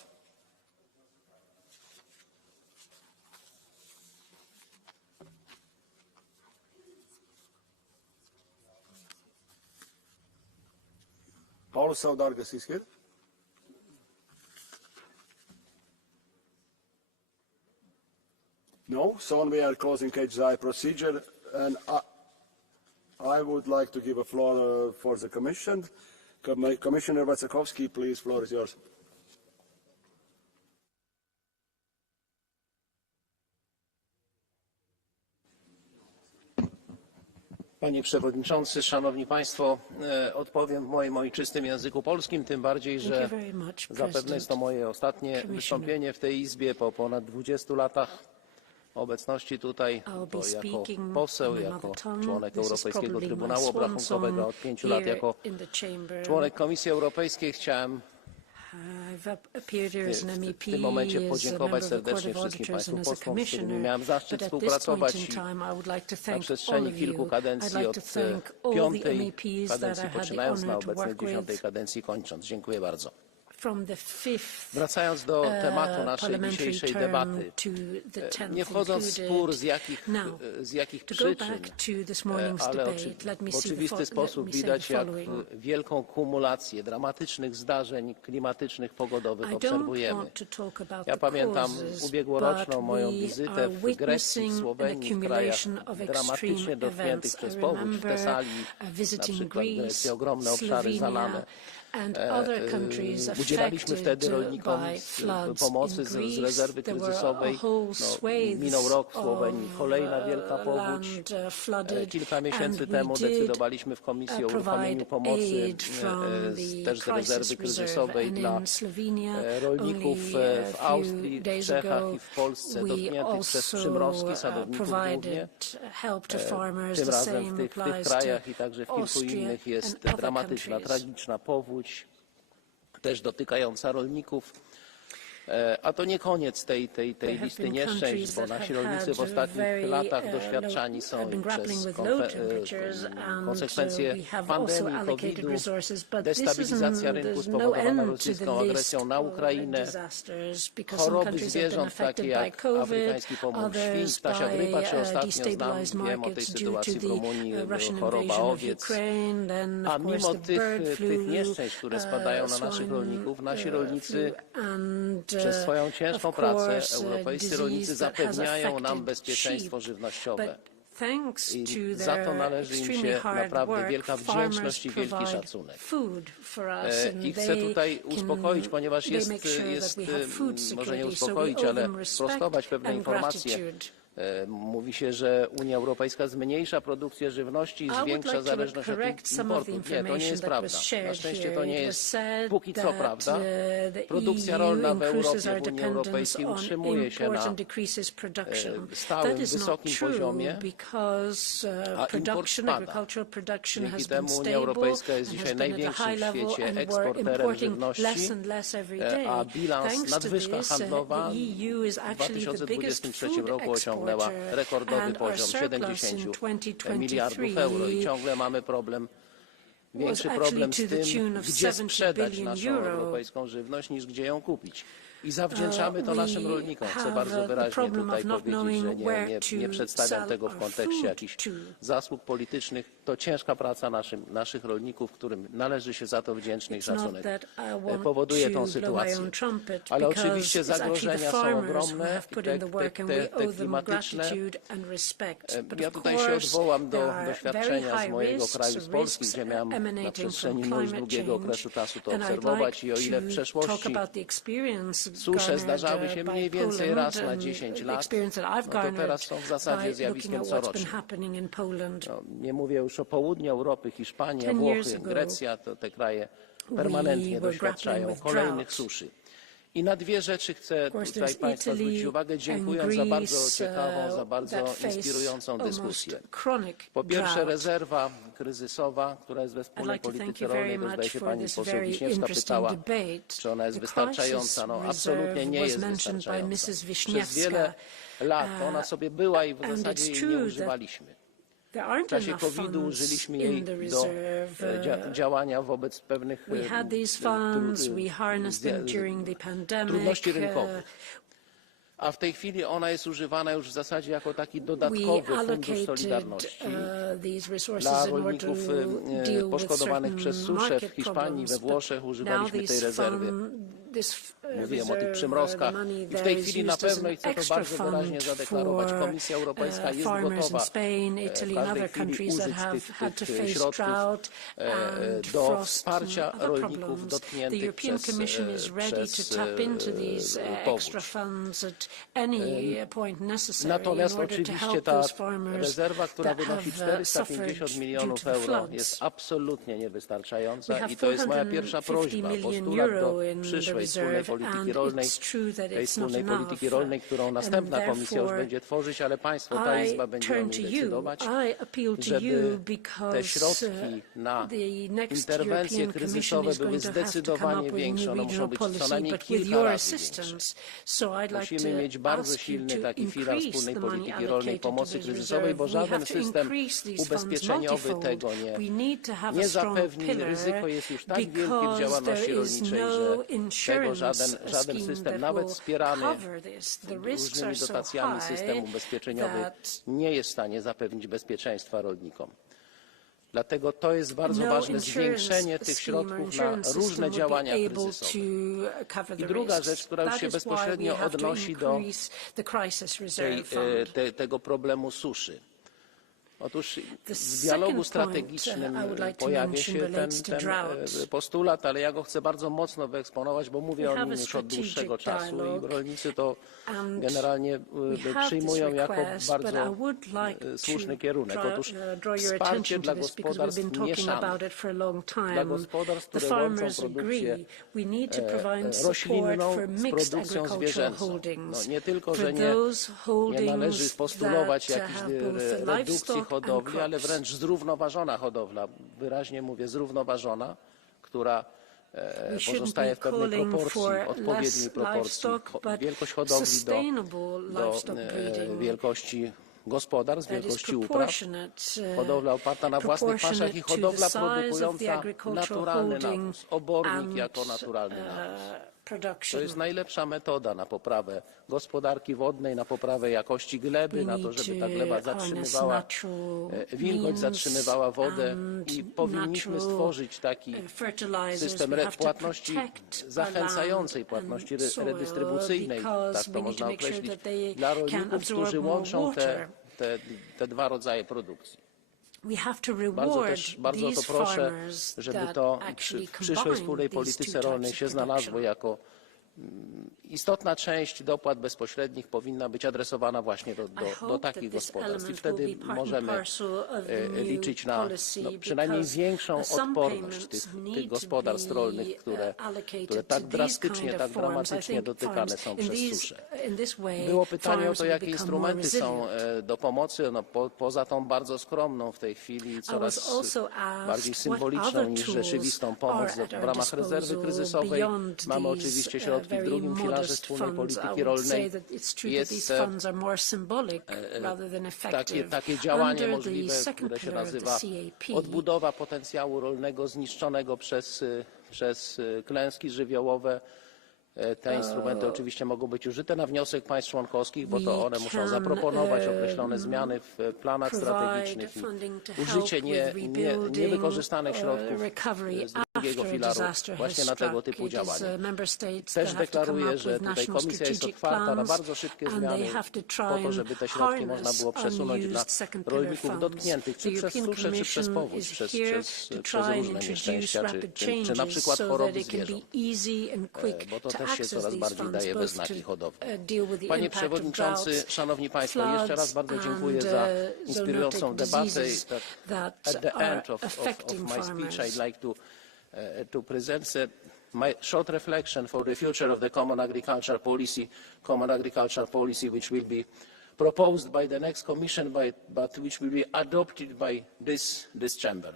Paulus Saudargas is here. soon we are closing HDI procedure, and I would like to give a floor for the Commission. Commissioner Wacekowski, please, floor is yours. Panie Przewodniczący, Szanowni Państwo, odpowiem w moim ojczystym języku polskim, tym bardziej, że zapewne jest to moje ostatnie wystąpienie w tej Izbie po ponad 20 latach obecności tutaj, bo jako poseł, jako członek Europejskiego Trybunału Obrachunkowego, od 5 lat jako członek Komisji Europejskiej. Chciałem w tym momencie podziękować serdecznie wszystkim Państwu posłom, z którymi miałem zaszczyt współpracować i na przestrzeni kilku kadencji od 5. kadencji poczynając na obecnej 10. kadencji kończąc. Dziękuję bardzo. Wracając do tematu naszej dzisiejszej debaty, nie wchodząc w spór z jakich przyczyn, ale w oczywisty sposób widać, jak wielką kumulację dramatycznych zdarzeń klimatycznych, pogodowych obserwujemy. Ja pamiętam ubiegłoroczną moją wizytę w Grecji, w Słowenii, w krajach dramatycznie dotkniętych przez powódź, w Tesalii, na przykład w Grecji, ogromne obszary zalane. Udzielaliśmy wtedy rolnikom pomocy z rezerwy kryzysowej. Minął rok w Słowenii, kolejna wielka powódź. Kilka miesięcy temu decydowaliśmy w Komisji o uruchomieniu pomocy też z rezerwy kryzysowej dla rolników w Austrii, w Czechach i w Polsce dotkniętych przez przymrozki, sadowników głównie. Tym razem w tych krajach i także w kilku innych jest dramatyczna, tragiczna powódź, też dotykająca rolników. A to nie koniec tej listy nieszczęść, bo nasi rolnicy w ostatnich latach doświadczani są przez konsekwencje pandemii, COVID-u, destabilizacja rynku spowodowana rosyjską agresją na Ukrainę, choroby zwierząt takie jak afrykański pomór świń, ptasia grypa, czy ostatnio wiem o tej sytuacji w Rumunii, choroba owiec. A mimo tych nieszczęść, które spadają na naszych rolników, nasi rolnicy przez swoją ciężką pracę europejscy rolnicy zapewniają nam bezpieczeństwo żywnościowe. I za to należy im się naprawdę wielka wdzięczność i wielki szacunek. I chcę tutaj uspokoić, ponieważ jest może nie uspokoić, ale sprostować pewne informacje. Mówi się, że Unia Europejska zmniejsza produkcję żywności i zwiększa zależność od importu. Nie, to nie jest prawda. Na szczęście to nie jest póki co prawda. Produkcja rolna w Europie, w Unii Europejskiej utrzymuje się na stałym, wysokim poziomie, a import spada. Dzięki temu Unia Europejska jest dzisiaj największym w świecie eksporterem żywności, a bilans nadwyżka handlowa w 2023 roku osiągnęła rekordowy poziom 70 miliardów euro i ciągle mamy problem, większy problem z tym, gdzie sprzedać naszą europejską żywność, niż gdzie ją kupić. I zawdzięczamy to naszym rolnikom. Chcę bardzo wyraźnie tutaj powiedzieć, że nie przedstawiam tego w kontekście jakichś zasług politycznych. To ciężka praca naszych rolników, którym należy się za to wdzięczny i szacunek. Powoduje tą sytuację. Ale oczywiście zagrożenia są ogromne, te klimatyczne. Ja tutaj się odwołam do doświadczenia z mojego kraju, z Polski, gdzie miałem na przestrzeni już długiego okresu czasu to obserwować i o ile w przeszłości susze zdarzały się mniej więcej raz na 10 lat, no to teraz są w zasadzie zjawiskiem corocznym. No, nie mówię już o południu Europy, Hiszpania, Włochy, Grecja, to te kraje permanentnie doświadczają kolejnych suszy. I na dwie rzeczy chcę tutaj Państwa zwrócić uwagę, dziękując za bardzo ciekawą, za bardzo inspirującą dyskusję. Po pierwsze rezerwa kryzysowa, która jest we wspólnej polityce rolnej, to zdaje się pani poseł Wiśniewska pytała, czy ona jest wystarczająca. No absolutnie nie jest wystarczająca. Przez wiele lat ona sobie była i w zasadzie jej nie używaliśmy. W czasie COVID-u użyliśmy jej do działania wobec pewnych trudności rynkowych. A w tej chwili ona jest używana już w zasadzie jako taki dodatkowy fundusz solidarności dla rolników poszkodowanych przez suszę w Hiszpanii, we Włoszech. Używaliśmy tej rezerwy. Mówiłem o tych przymrozkach i w tej chwili na pewno, i chcę to bardzo wyraźnie zadeklarować, Komisja Europejska jest gotowa w każdej chwili użyć tych środków do wsparcia rolników dotkniętych przez powódź. Natomiast oczywiście ta rezerwa, która wynosi 450 milionów euro, jest absolutnie niewystarczająca i to jest moja pierwsza prośba, postulat do przyszłej wspólnej polityki rolnej, tej wspólnej polityki rolnej, którą następna komisja już będzie tworzyć, ale państwo, ta Izba będzie o niej decydować, żeby te środki na interwencje kryzysowe były zdecydowanie większe. One muszą być co najmniej kilka razy większe. Musimy mieć bardzo silny taki filar wspólnej polityki rolnej, pomocy kryzysowej, bo żaden system ubezpieczeniowy tego nie zapewni. Ryzyko jest już tak wielkie w działalności rolniczej, że tego żaden system, nawet wspierany różnymi dotacjami system ubezpieczeniowy nie jest w stanie zapewnić bezpieczeństwa rolnikom. Dlatego to jest bardzo ważne, zwiększenie tych środków na różne działania kryzysowe. I druga rzecz, która już się bezpośrednio odnosi do tego problemu suszy. Otóż w dialogu strategicznym pojawia się ten postulat, ale ja go chcę bardzo mocno wyeksponować, bo mówię o nim już od dłuższego czasu i rolnicy to generalnie przyjmują jako bardzo słuszny kierunek. Otóż wsparcie dla gospodarstw mieszanych, dla gospodarstw, które łączą produkcję roślinną z produkcją zwierzęcą. No, nie tylko, że nie należy postulować jakiejś redukcji hodowli, ale wręcz zrównoważona hodowla, wyraźnie mówię zrównoważona, która pozostaje w pewnej proporcji, odpowiedniej proporcji, wielkość hodowli do wielkości gospodarstw, wielkości upraw, hodowla oparta na własnych paszach i hodowla produkująca naturalny nawóz, obornik jako naturalny nawóz. To jest najlepsza metoda na poprawę gospodarki wodnej, na poprawę jakości gleby, na to, żeby ta gleba zatrzymywała wilgoć, zatrzymywała wodę i powinniśmy stworzyć taki system płatności zachęcającej, płatności redystrybucyjnej, tak to można określić, dla rolników, którzy łączą te dwa rodzaje produkcji. Bardzo to proszę, żeby to w przyszłej wspólnej polityce rolnej się znalazło jako istotna część dopłat bezpośrednich powinna być adresowana właśnie do takich gospodarstw i wtedy możemy liczyć na przynajmniej większą odporność tych gospodarstw rolnych, które tak drastycznie, tak dramatycznie dotykane są przez suszę. Było pytanie o to, jakie instrumenty są do pomocy, poza tą bardzo skromną w tej chwili, coraz bardziej symboliczną niż rzeczywistą pomoc w ramach rezerwy kryzysowej. Mamy oczywiście środki w drugim filarze wspólnej polityki rolnej. Jest takie działanie możliwe, które się nazywa odbudowa potencjału rolnego zniszczonego przez klęski żywiołowe. Te instrumenty oczywiście mogą być użyte na wniosek państw członkowskich, bo to one muszą zaproponować określone zmiany w planach strategicznych i użycie niewykorzystanych środków z drugiego filaru właśnie na tego typu działania. Też deklaruję, że tutaj Komisja jest otwarta na bardzo szybkie zmiany po to, żeby te środki można było przesunąć dla rolników dotkniętych czy przez suszę, czy przez powódź, przez różne nieszczęścia, czy na przykład choroby zwierząt, bo to też się coraz bardziej daje we znaki hodowli. Panie Przewodniczący, Szanowni Państwo, jeszcze raz bardzo dziękuję za inspirującą debatę. At the end of my speech I'd like to present my short reflection for the future of the common agricultural policy which will be proposed by the next Commission, but which will be adopted by this chamber.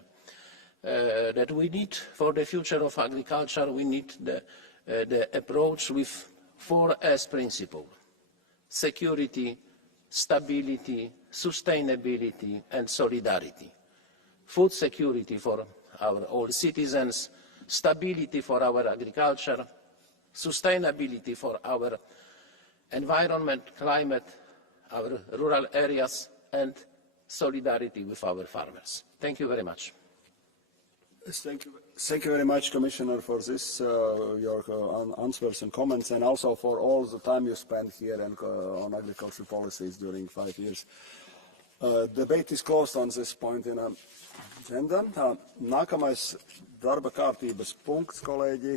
That we need for the future of agriculture, we need the approach with 4S principle: security, stability, sustainability and solidarity. Food security for all citizens, stability for our agriculture, sustainability for our environment, climate, our rural areas, and solidarity with our farmers. Thank you very much. Thank you very much, Commissioner, for this, your answers and comments, and also for all the time you spent here and, on agricultural policies during 5 years. Debate is closed on this point in agenda. Nākamais darba kārtības punkts, kolēģi,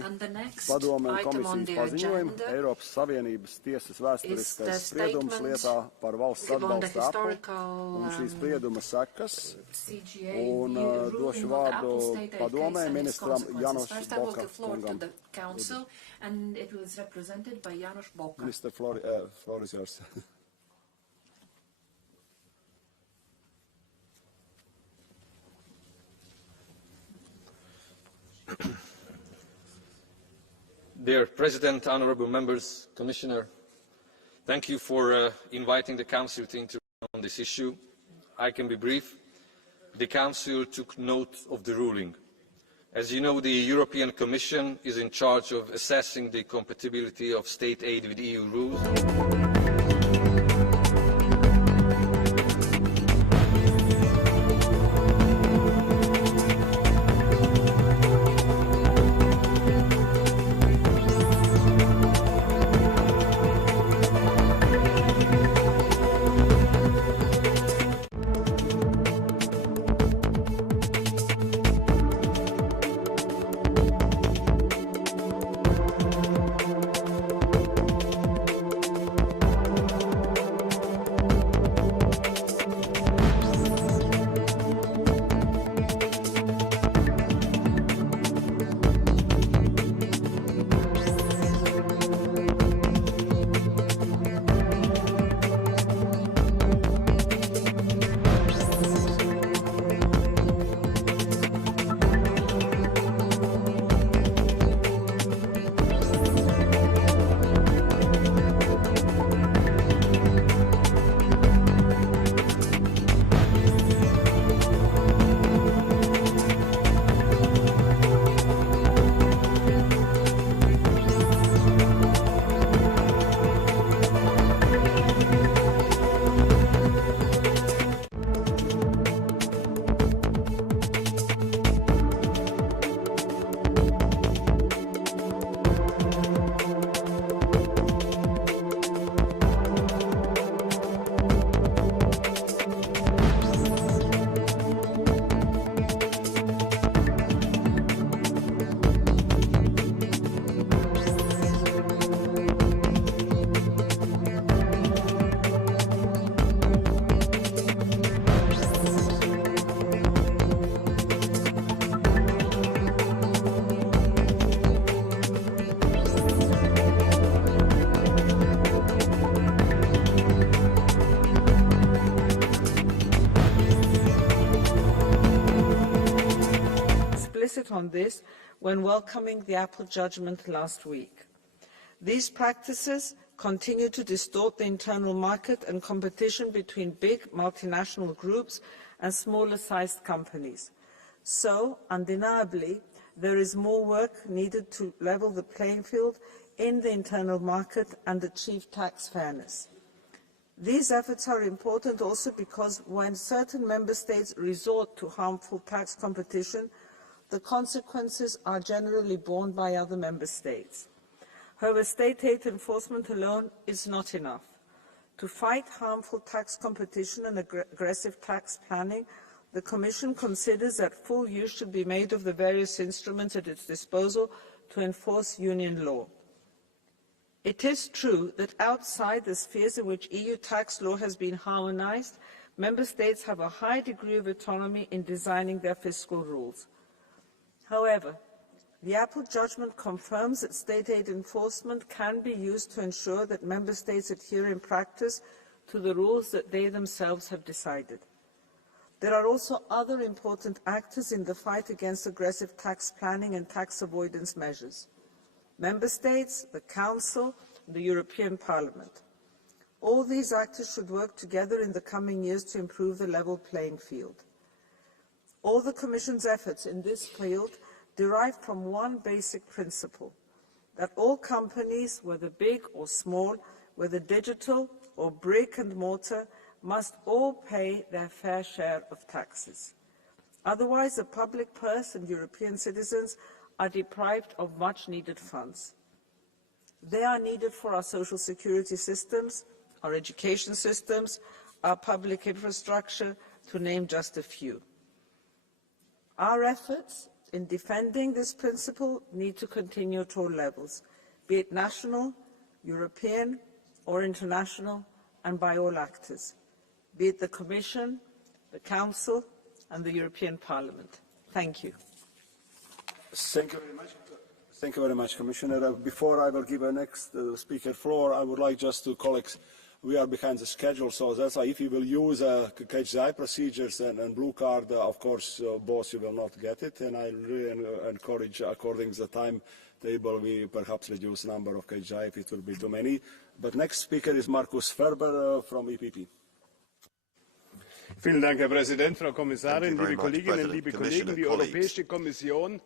padome un komisijas paziņojumi Eiropas Savienības tiesas vēsturiskais spriedums lietā par valsts atbalsta apli un šīs sprieduma sekas. Un došu vārdu padomē ministram Jānoš Boka kungam. Mr. Floor is yours. Dear President, honourable members, Commissioner, thank you for inviting the Council to intervene on this issue. I can be brief. The Council took note of the ruling. As you know, the European Commission is in charge of assessing the compatibility of state aid with EU rules. On this when welcoming the Apple judgment last week. These practices continue to distort the internal market and competition between big multinational groups and smaller-sized companies. So, undeniably, there is more work needed to level the playing field in the internal market and achieve tax fairness. These efforts are important also because when certain member states resort to harmful tax competition, the consequences are generally borne by other member states. However, state aid enforcement alone is not enough. To fight harmful tax competition and aggressive tax planning, the Commission considers that full use should be made of the various instruments at its disposal to enforce union law. It is true that outside the spheres in which EU tax law has been harmonised, member states have a high degree of autonomy in designing their fiscal rules. However, the Apple judgment confirms that state aid enforcement can be used to ensure that member states adhere in practice to the rules that they themselves have decided. There are also other important actors in the fight against aggressive tax planning and tax avoidance measures. Member states, the Council, and the European Parliament. All these actors should work together in the coming years to improve the level playing field. All the Commission's efforts in this field derive from one basic principle, that all companies, whether big or small, whether digital or brick and mortar, must all pay their fair share of taxes. Otherwise, the public purse and European citizens are deprived of much-needed funds. They are needed for our social security systems, our education systems, our public infrastructure, to name just a few. Our efforts in defending this principle need to continue at all levels, be it national, European or international, and by all actors, be it the Commission, the Council and the European Parliament. Thank you. Thank you very much. Thank you very much, Commissioner. Before I will give the next speaker floor, I would like just to colleagues, we are behind the schedule, so that's why if you will use catch the eye procedures and blue card, of course, both you will not get it, and I really encourage, according to the timetable, we perhaps reduce the number of catch the eye if it will be too many. But next speaker is Markus Ferber from EPP. Vielen Dank, Herr Präsident, Frau Kommissarin, liebe Kolleginnen, liebe Kollegen. Die Europäische Kommission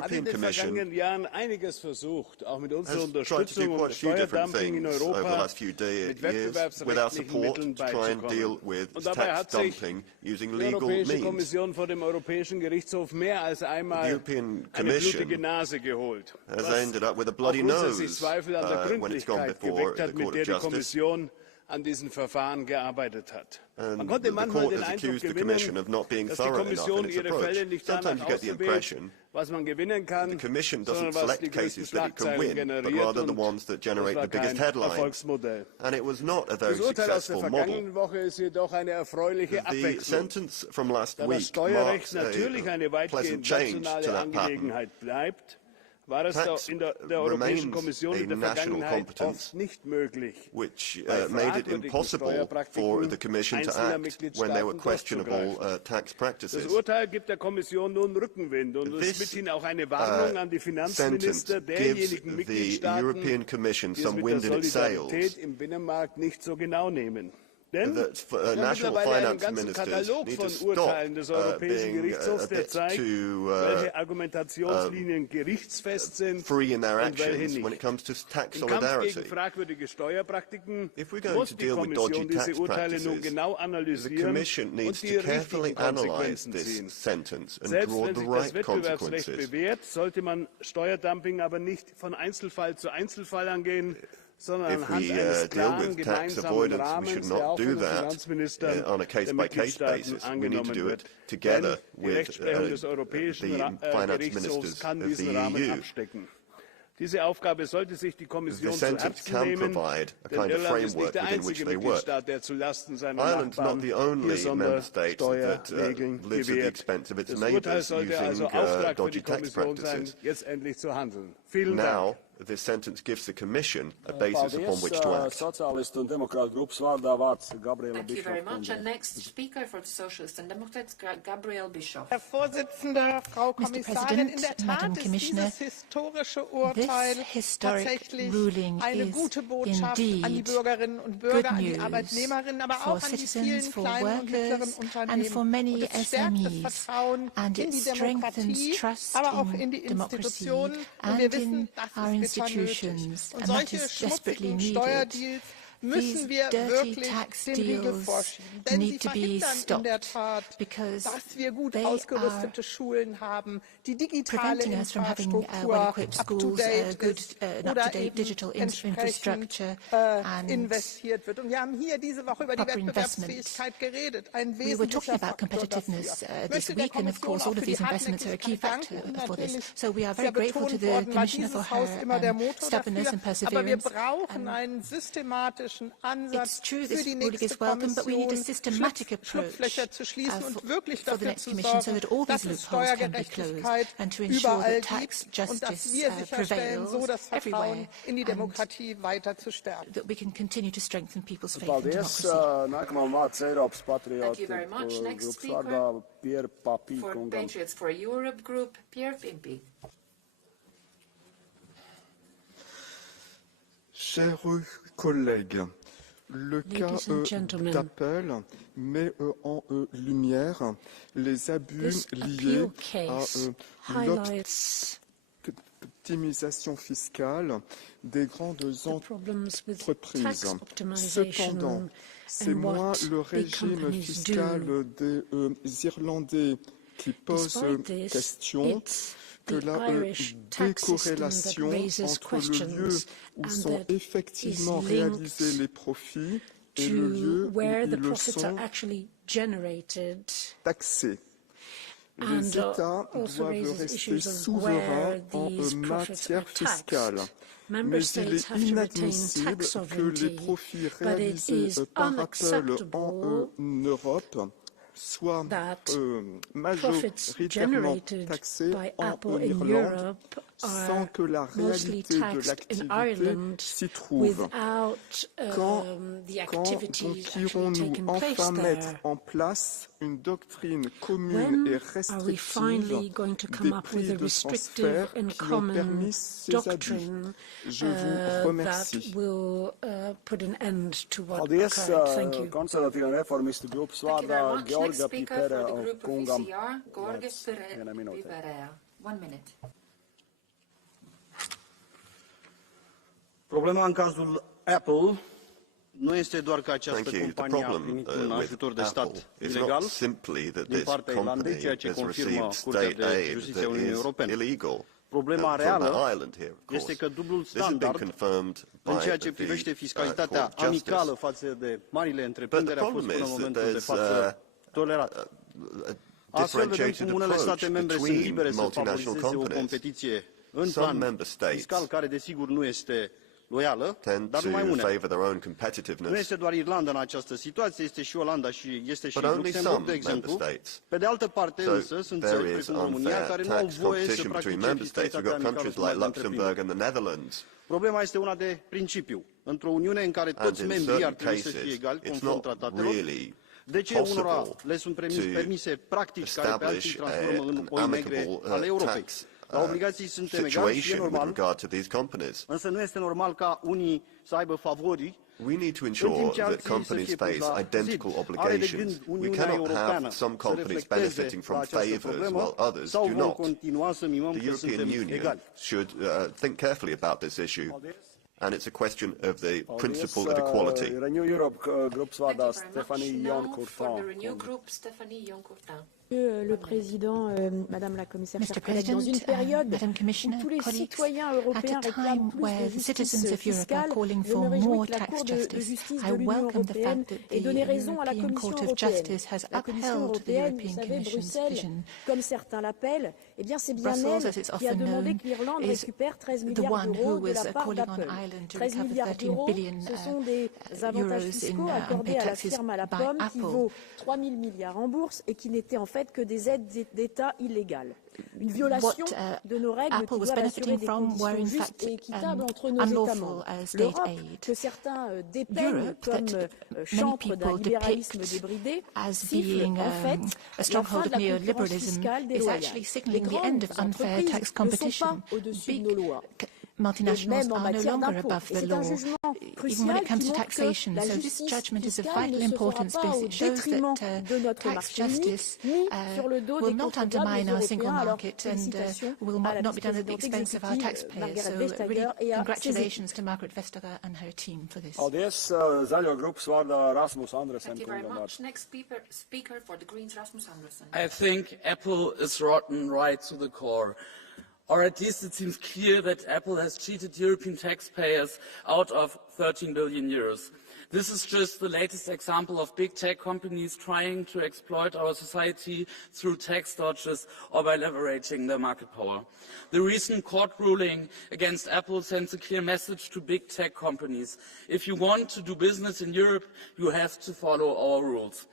hat in den vergangenen Jahren einiges versucht, auch mit unserer Unterstützung und Steuerdumping in Europa mit wettbewerbsrechtlichen Mitteln beizukommen. Und dabei hat sich die Europäische Kommission vor dem Europäischen Gerichtshof mehr als einmal eine blutige Nase geholt, was grundsätzlich Zweifel an der Gründlichkeit geweckt hat, mit der die Kommission an diesen Verfahren gearbeitet hat. Man konnte manchmal den Eindruck gewinnen, dass die Kommission ihre Fälle nicht danach auswählt, was man gewinnen kann, sondern was die größten Schlagzeilen generiert, und das war kein Erfolgsmodell. Das Urteil aus der vergangenen Woche ist jedoch eine erfreuliche Abwechslung. Da das Steuerrecht natürlich eine weitgehend nationale Angelegenheit bleibt, war es in der Europäischen Kommission in der Vergangenheit oft nicht möglich, which made it impossible for the Commission to act when there were questionable tax practices. Das Urteil gibt der Kommission nun Rückenwind, und es ist mithin auch eine Warnung an die Finanzminister derjenigen Mitgliedstaaten, die es mit der Solidarität im Binnenmarkt nicht so genau nehmen. Denn wir haben mittlerweile einen ganzen Katalog von Urteilen des Europäischen Gerichtshofs, der zeigt, welche Argumentationslinien gerichtsfest sind und welche nicht. Im Kampf gegen fragwürdige Steuerpraktiken muss die Kommission diese Urteile nun genau analysieren und die richtigen Konsequenzen ziehen. Selbst wenn sich das Wettbewerbsrecht bewährt, sollte man Steuerdumping aber nicht von Einzelfall zu Einzelfall angehen, sondern anhand eines klaren gemeinsamen Rahmens, der auch von den Finanzministern der Mitgliedstaaten angenommen wird. Denn die Rechtsprechung des Europäischen Gerichtshofs kann diesen Rahmen abstecken. Diese Aufgabe sollte sich die Kommission zu Herzen nehmen, denn Irland ist nicht der einzige Mitgliedstaat, der zulasten seiner Nachbarn hier Sondersteuerregeln gewährt. Das Urteil sollte also Auftrag für die Kommission sein, jetzt endlich zu handeln. Vielen Dank. This sentence gives the Commission a basis upon which to act. Thank you very much. And next speaker for the Socialists and Democrats, Gabriel Bischoff. Herr Vorsitzender, Frau Kommissarin, in der Tat ist dieses historische Urteil tatsächlich eine gute Botschaft an die Bürgerinnen und Bürger, an die Arbeitnehmerinnen, aber auch an die vielen kleinen und mittleren Unternehmen. Und es stärkt das Vertrauen in die Demokratie, aber auch in die Institutionen. Und wir wissen, das ist institutions, und solche schmutzigen Steuerdeals müssen wir wirklich den Riegel vorschieben. Denn sie verhindern in der Tat, dass wir gut ausgerüstete Schulen haben, die digitale Infrastruktur up-to-date ist oder eben entsprechend investiert wird. Und wir haben hier diese Woche über die Wettbewerbsfähigkeit geredet. Ein wesentlicher Faktor dafür. Ich möchte der Kommission auch für die Hartnäckigkeit danken. Und natürlich ist ja betont worden, war dieses Haus immer der Motor dafür. Aber wir brauchen einen systematischen Ansatz für die nächste Kommission, Schlupflöcher zu schließen und wirklich dafür zu sorgen, dass es Steuergerechtigkeit überall gibt und dass wir sicherstellen, so das Vertrauen in die Demokratie weiter zu stärken. Thank you very much. Next speaker for Patriots for Europe Group, Pierre Pimpi. Chers collègues, le cas d'Apple met en lumière les abus liés à l'optimisation fiscale des grandes entreprises. Cependant, c'est moins le régime fiscal des Irlandais qui pose question, que la décorrélation entre le lieu où sont effectivement réalisés les profits et le lieu où ils sont taxés. Les États doivent rester souverains en matière fiscale, mais il est inadmissible que les profits réalisés par Apple en Europe soient majoritairement taxés en Irlande sans que la réalité de l'activité s'y trouve. Quand irons-nous enfin mettre en place une doctrine commune et restrictive des prix de transfert qui ont permis ces abus? Je vous remercie. Problema în cazul Apple nu este doar că această companie a primit un ajutor de stat ilegal din partea Irlandei, ceea ce confirmă Curtea de Justiție a Uniunii Europene. Problema reală este că dublul standard în ceea ce privește fiscalitatea amicală față de marile întreprinderi a fost până în momentul de față tolerat. Astfel vedem cum unele state membre sunt libere să favorizeze o competiție în plan fiscal, care desigur nu este loială, dar numai unele. Nu este doar Irlanda în această situație, este și Olanda și este și Luxemburg, de exemplu. Pe de altă parte însă sunt țări precum România care nu au voie să practice fiscalitatea amicală. Problema este una de principiu. Într-o Uniune în care toți membrii ar trebui să fie egali conform tratatelor, de ce unora le sunt permise practici care pe alții transformă în oi negre ale Europei? La obligații suntem egali și e normal, însă nu este normal ca unii să aibă favorii. We need to ensure that companies face identical obligations. We cannot have some companies benefiting from favours while others do not. The European Union should think carefully about this issue. And it's a question of the principle of equality. Renew Europe Group Svada, Stephanie Le Président, Madame la Commissaire, chers collègues, dans une période où tous les citoyens européens réclament plus de justice fiscale, je me réjouis que la Cour de justice de l'Union européenne ait donné raison à la Commission européenne. La Commission européenne, vous savez, Bruxelles, comme certains l'appellent, eh bien c'est bien elle qui a demandé que l'Irlande récupère 13 milliards d'euros de la part d'Apple. 13 milliards d'euros, ce sont des avantages fiscaux accordés à la firme à la pomme qui vaut 3 000 milliards en bourse et qui n'étaient en fait que des aides d'État illégales. Une violation de nos règles qui doivent assurer des conditions justes et équitables entre nos États membres. L'Europe, que certains dépeignent comme chantre d'un libéralisme débridé, siffle en fait la fin de la concurrence fiscale déloyale. Les grandes entreprises ne sont pas au-dessus de nos lois. Multinationals are no longer above the law, even when it comes to taxation. So this judgment is of vital importance because it shows that tax justice will not undermine our single market and will not be done at the expense of our taxpayers. So really, congratulations to Margaret Vestager and her team for this. Thank you very much. Next speaker for the Greens, Rasmus Andersen. I think Apple is rotten right to the core. Or at least it seems clear that Apple has cheated European taxpayers out of 13 billion euros. This is just the latest example of big tech companies trying to exploit our society through tax dodges or by leveraging their market power. The recent court ruling against Apple sends a clear message to big tech companies. If you want to do business in Europe, you have to follow our rules.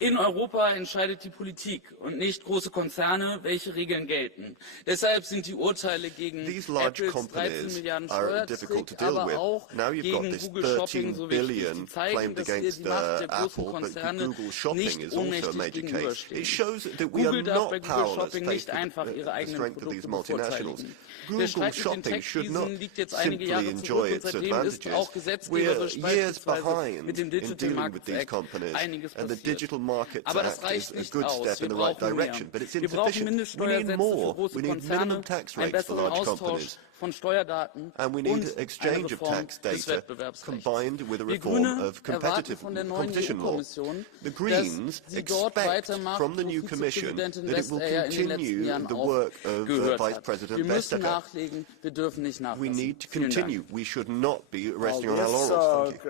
In Europa entscheidet die Politik und nicht große Konzerne, welche Regeln gelten. Deshalb sind die Urteile gegen Apples 13 Milliarden Steuertrick, aber auch gegen Google Shopping so wichtig. Sie zeigen, dass hier die Macht der großen Konzerne nicht ohnmächtig gegenübersteht. Google darf bei Google Shopping nicht einfach ihre eigenen Produkte bevorzugen. Der Streit mit den Tech-Riesen liegt jetzt einige Jahre zurück und seitdem ist auch gesetzgeberisch beispielsweise mit dem Digital Markets Act einiges passiert. Aber das reicht nicht aus. Wir brauchen mehr. Wir brauchen Mindeststeuersätze für große Konzerne, einen besseren Austausch von Steuerdaten and we need und exchange eine of Reform tax des data Wettbewerbsrechts. combined with a Wir reform Grüne of erwarten von der neuen competition law. EU-Kommission, The dass Greens sie dort expect weitermacht, from the wo new Commission Vizepräsidentin that it will Vestager in den letzten continue Jahren the work of aufgehört Vice hat. President Wir müssen Vestager. nachlegen, wir dürfen nicht nachlassen. We need to Vielen continue. Dank. We should not be resting on our laurels. Thank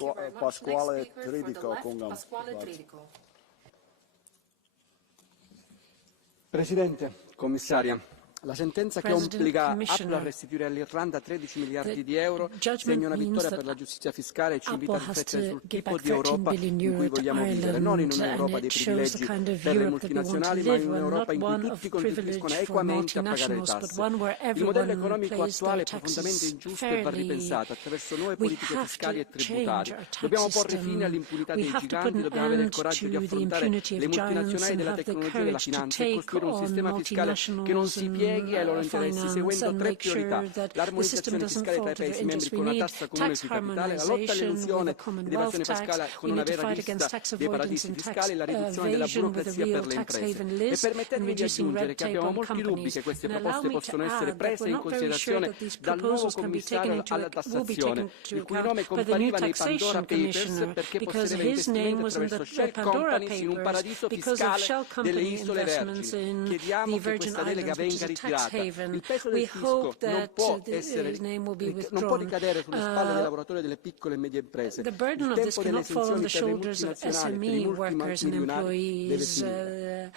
you. Pasquale Tridico. Presidente, Commissaria, la sentenza che obbliga Apple a restituire all'Irlanda 13 miliardi di euro segna una vittoria per la giustizia fiscale e ci invita a riflettere sul tipo di Europa in cui vogliamo vivere, non in un'Europa dei privilegi per le multinazionali, ma in un'Europa in cui tutti contribuiscono equamente a pagare le tasse. Il modello economico attuale è profondamente ingiusto e va ripensato attraverso nuove politiche fiscali e tributarie. Dobbiamo porre fine all'impunità dei giganti, dobbiamo avere il coraggio di affrontare le multinazionali della tecnologia e della finanza e costruire un sistema fiscale che non si pieghi ai loro interessi, seguendo tre priorità: l'armonizzazione fiscale tra i Paesi membri con una tassa comune sui capitali, la lotta all'elusione ed evasione fiscale con una vera lista dei paradisi fiscali e la riduzione della burocrazia per le imprese. E permettetemi di aggiungere che abbiamo molti dubbi che queste proposte possano essere prese in considerazione dal nuovo commissario alla tassazione, il cui nome compariva nei Pandora Papers perché possedeva investimenti attraverso Shell Companies in un paradiso fiscale delle isole Vergini. Chiediamo che questa delega venga ritirata. Il peso del fisco non può ricadere sulle spalle dei lavoratori delle piccole e medie imprese. Il tempo delle esenzioni per le multinazionali, per i multimilionari deve finire.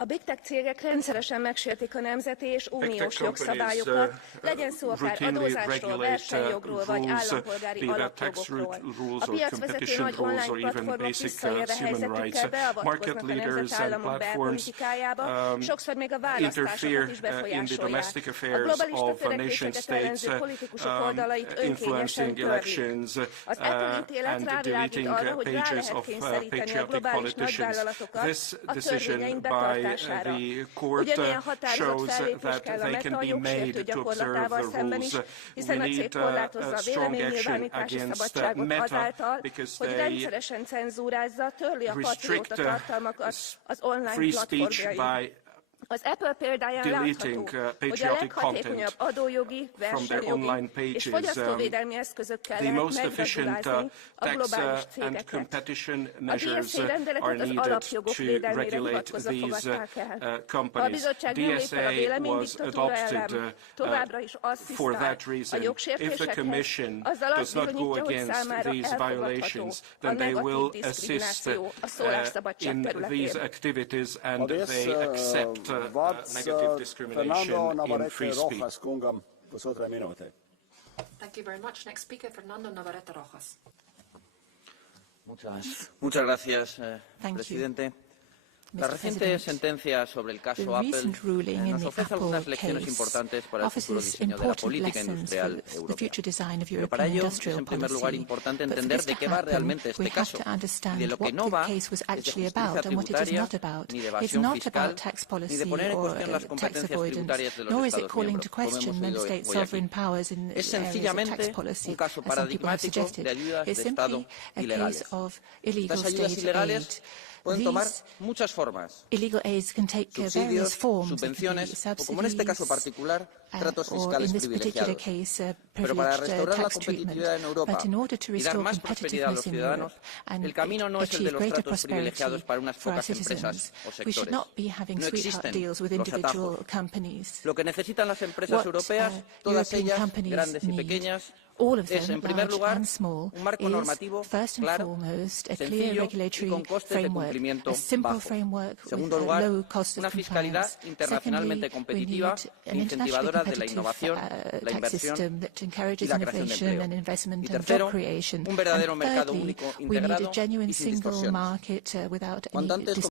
A Big Tech cégek rendszeresen megsértik a nemzeti és uniós jogszabályokat, legyen szó akár adózásról, versenyjogról vagy állampolgári alapjogokról. A piacvezető nagy online platformok visszaélve helyzetükkel beavatkoznak a nemzetállamok belpolitikájába, sokszor még a választásokat is befolyásolják. A globalista törekvéseket ellenző politikusok oldalait önkényesen törlik. Az Apple ítélet rávilágít arra, hogy rá lehet kényszeríteni a globális nagyvállalatokat a törvényeink betartására. The court shows that they can be made to observe the rules. We need strong action against Meta because they restrict free speech by Az Apple példáján deleting patriotic content from their online pages. The most efficient tax and competition measures are needed to regulate these companies. DSA was adopted for that reason. If the Commission does not go against these violations, then they will assist in these activities and they accept negative discrimination in free speech. Thank you very much. Next speaker, Fernando Navarrete Rojas. Muchas gracias, presidente. La reciente sentencia sobre el caso Apple nos ofrece algunas lecciones importantes para el futuro diseño de la política industrial europea. Pero para ello es, en primer lugar, importante entender de qué va realmente este caso y de lo que no va es de justicia tributaria, ni de evasión fiscal, ni de poner en cuestión las competencias tributarias de los Estados miembros, como hemos oído hoy aquí. Es sencillamente un caso paradigmático de ayudas de Estado ilegales. Estas ayudas ilegales pueden tomar muchas formas: subsidios, subvenciones o, como en este caso particular, tratos fiscales privilegiados. Pero para restaurar la competitividad en Europa y dar más prosperidad a los ciudadanos, el camino no es el de los tratos privilegiados para unas pocas empresas o sectores. No existen los atajos. Lo que necesitan las empresas europeas, todas ellas, grandes y pequeñas, es, en primer lugar, un marco normativo claro, sencillo y con costes de cumplimiento bajos. En segundo lugar, una fiscalidad internacionalmente competitiva e incentivadora de la innovación, la inversión y la creación de empleo. Y tercero, un verdadero mercado único integrado y sin distorsiones. Cuanto antes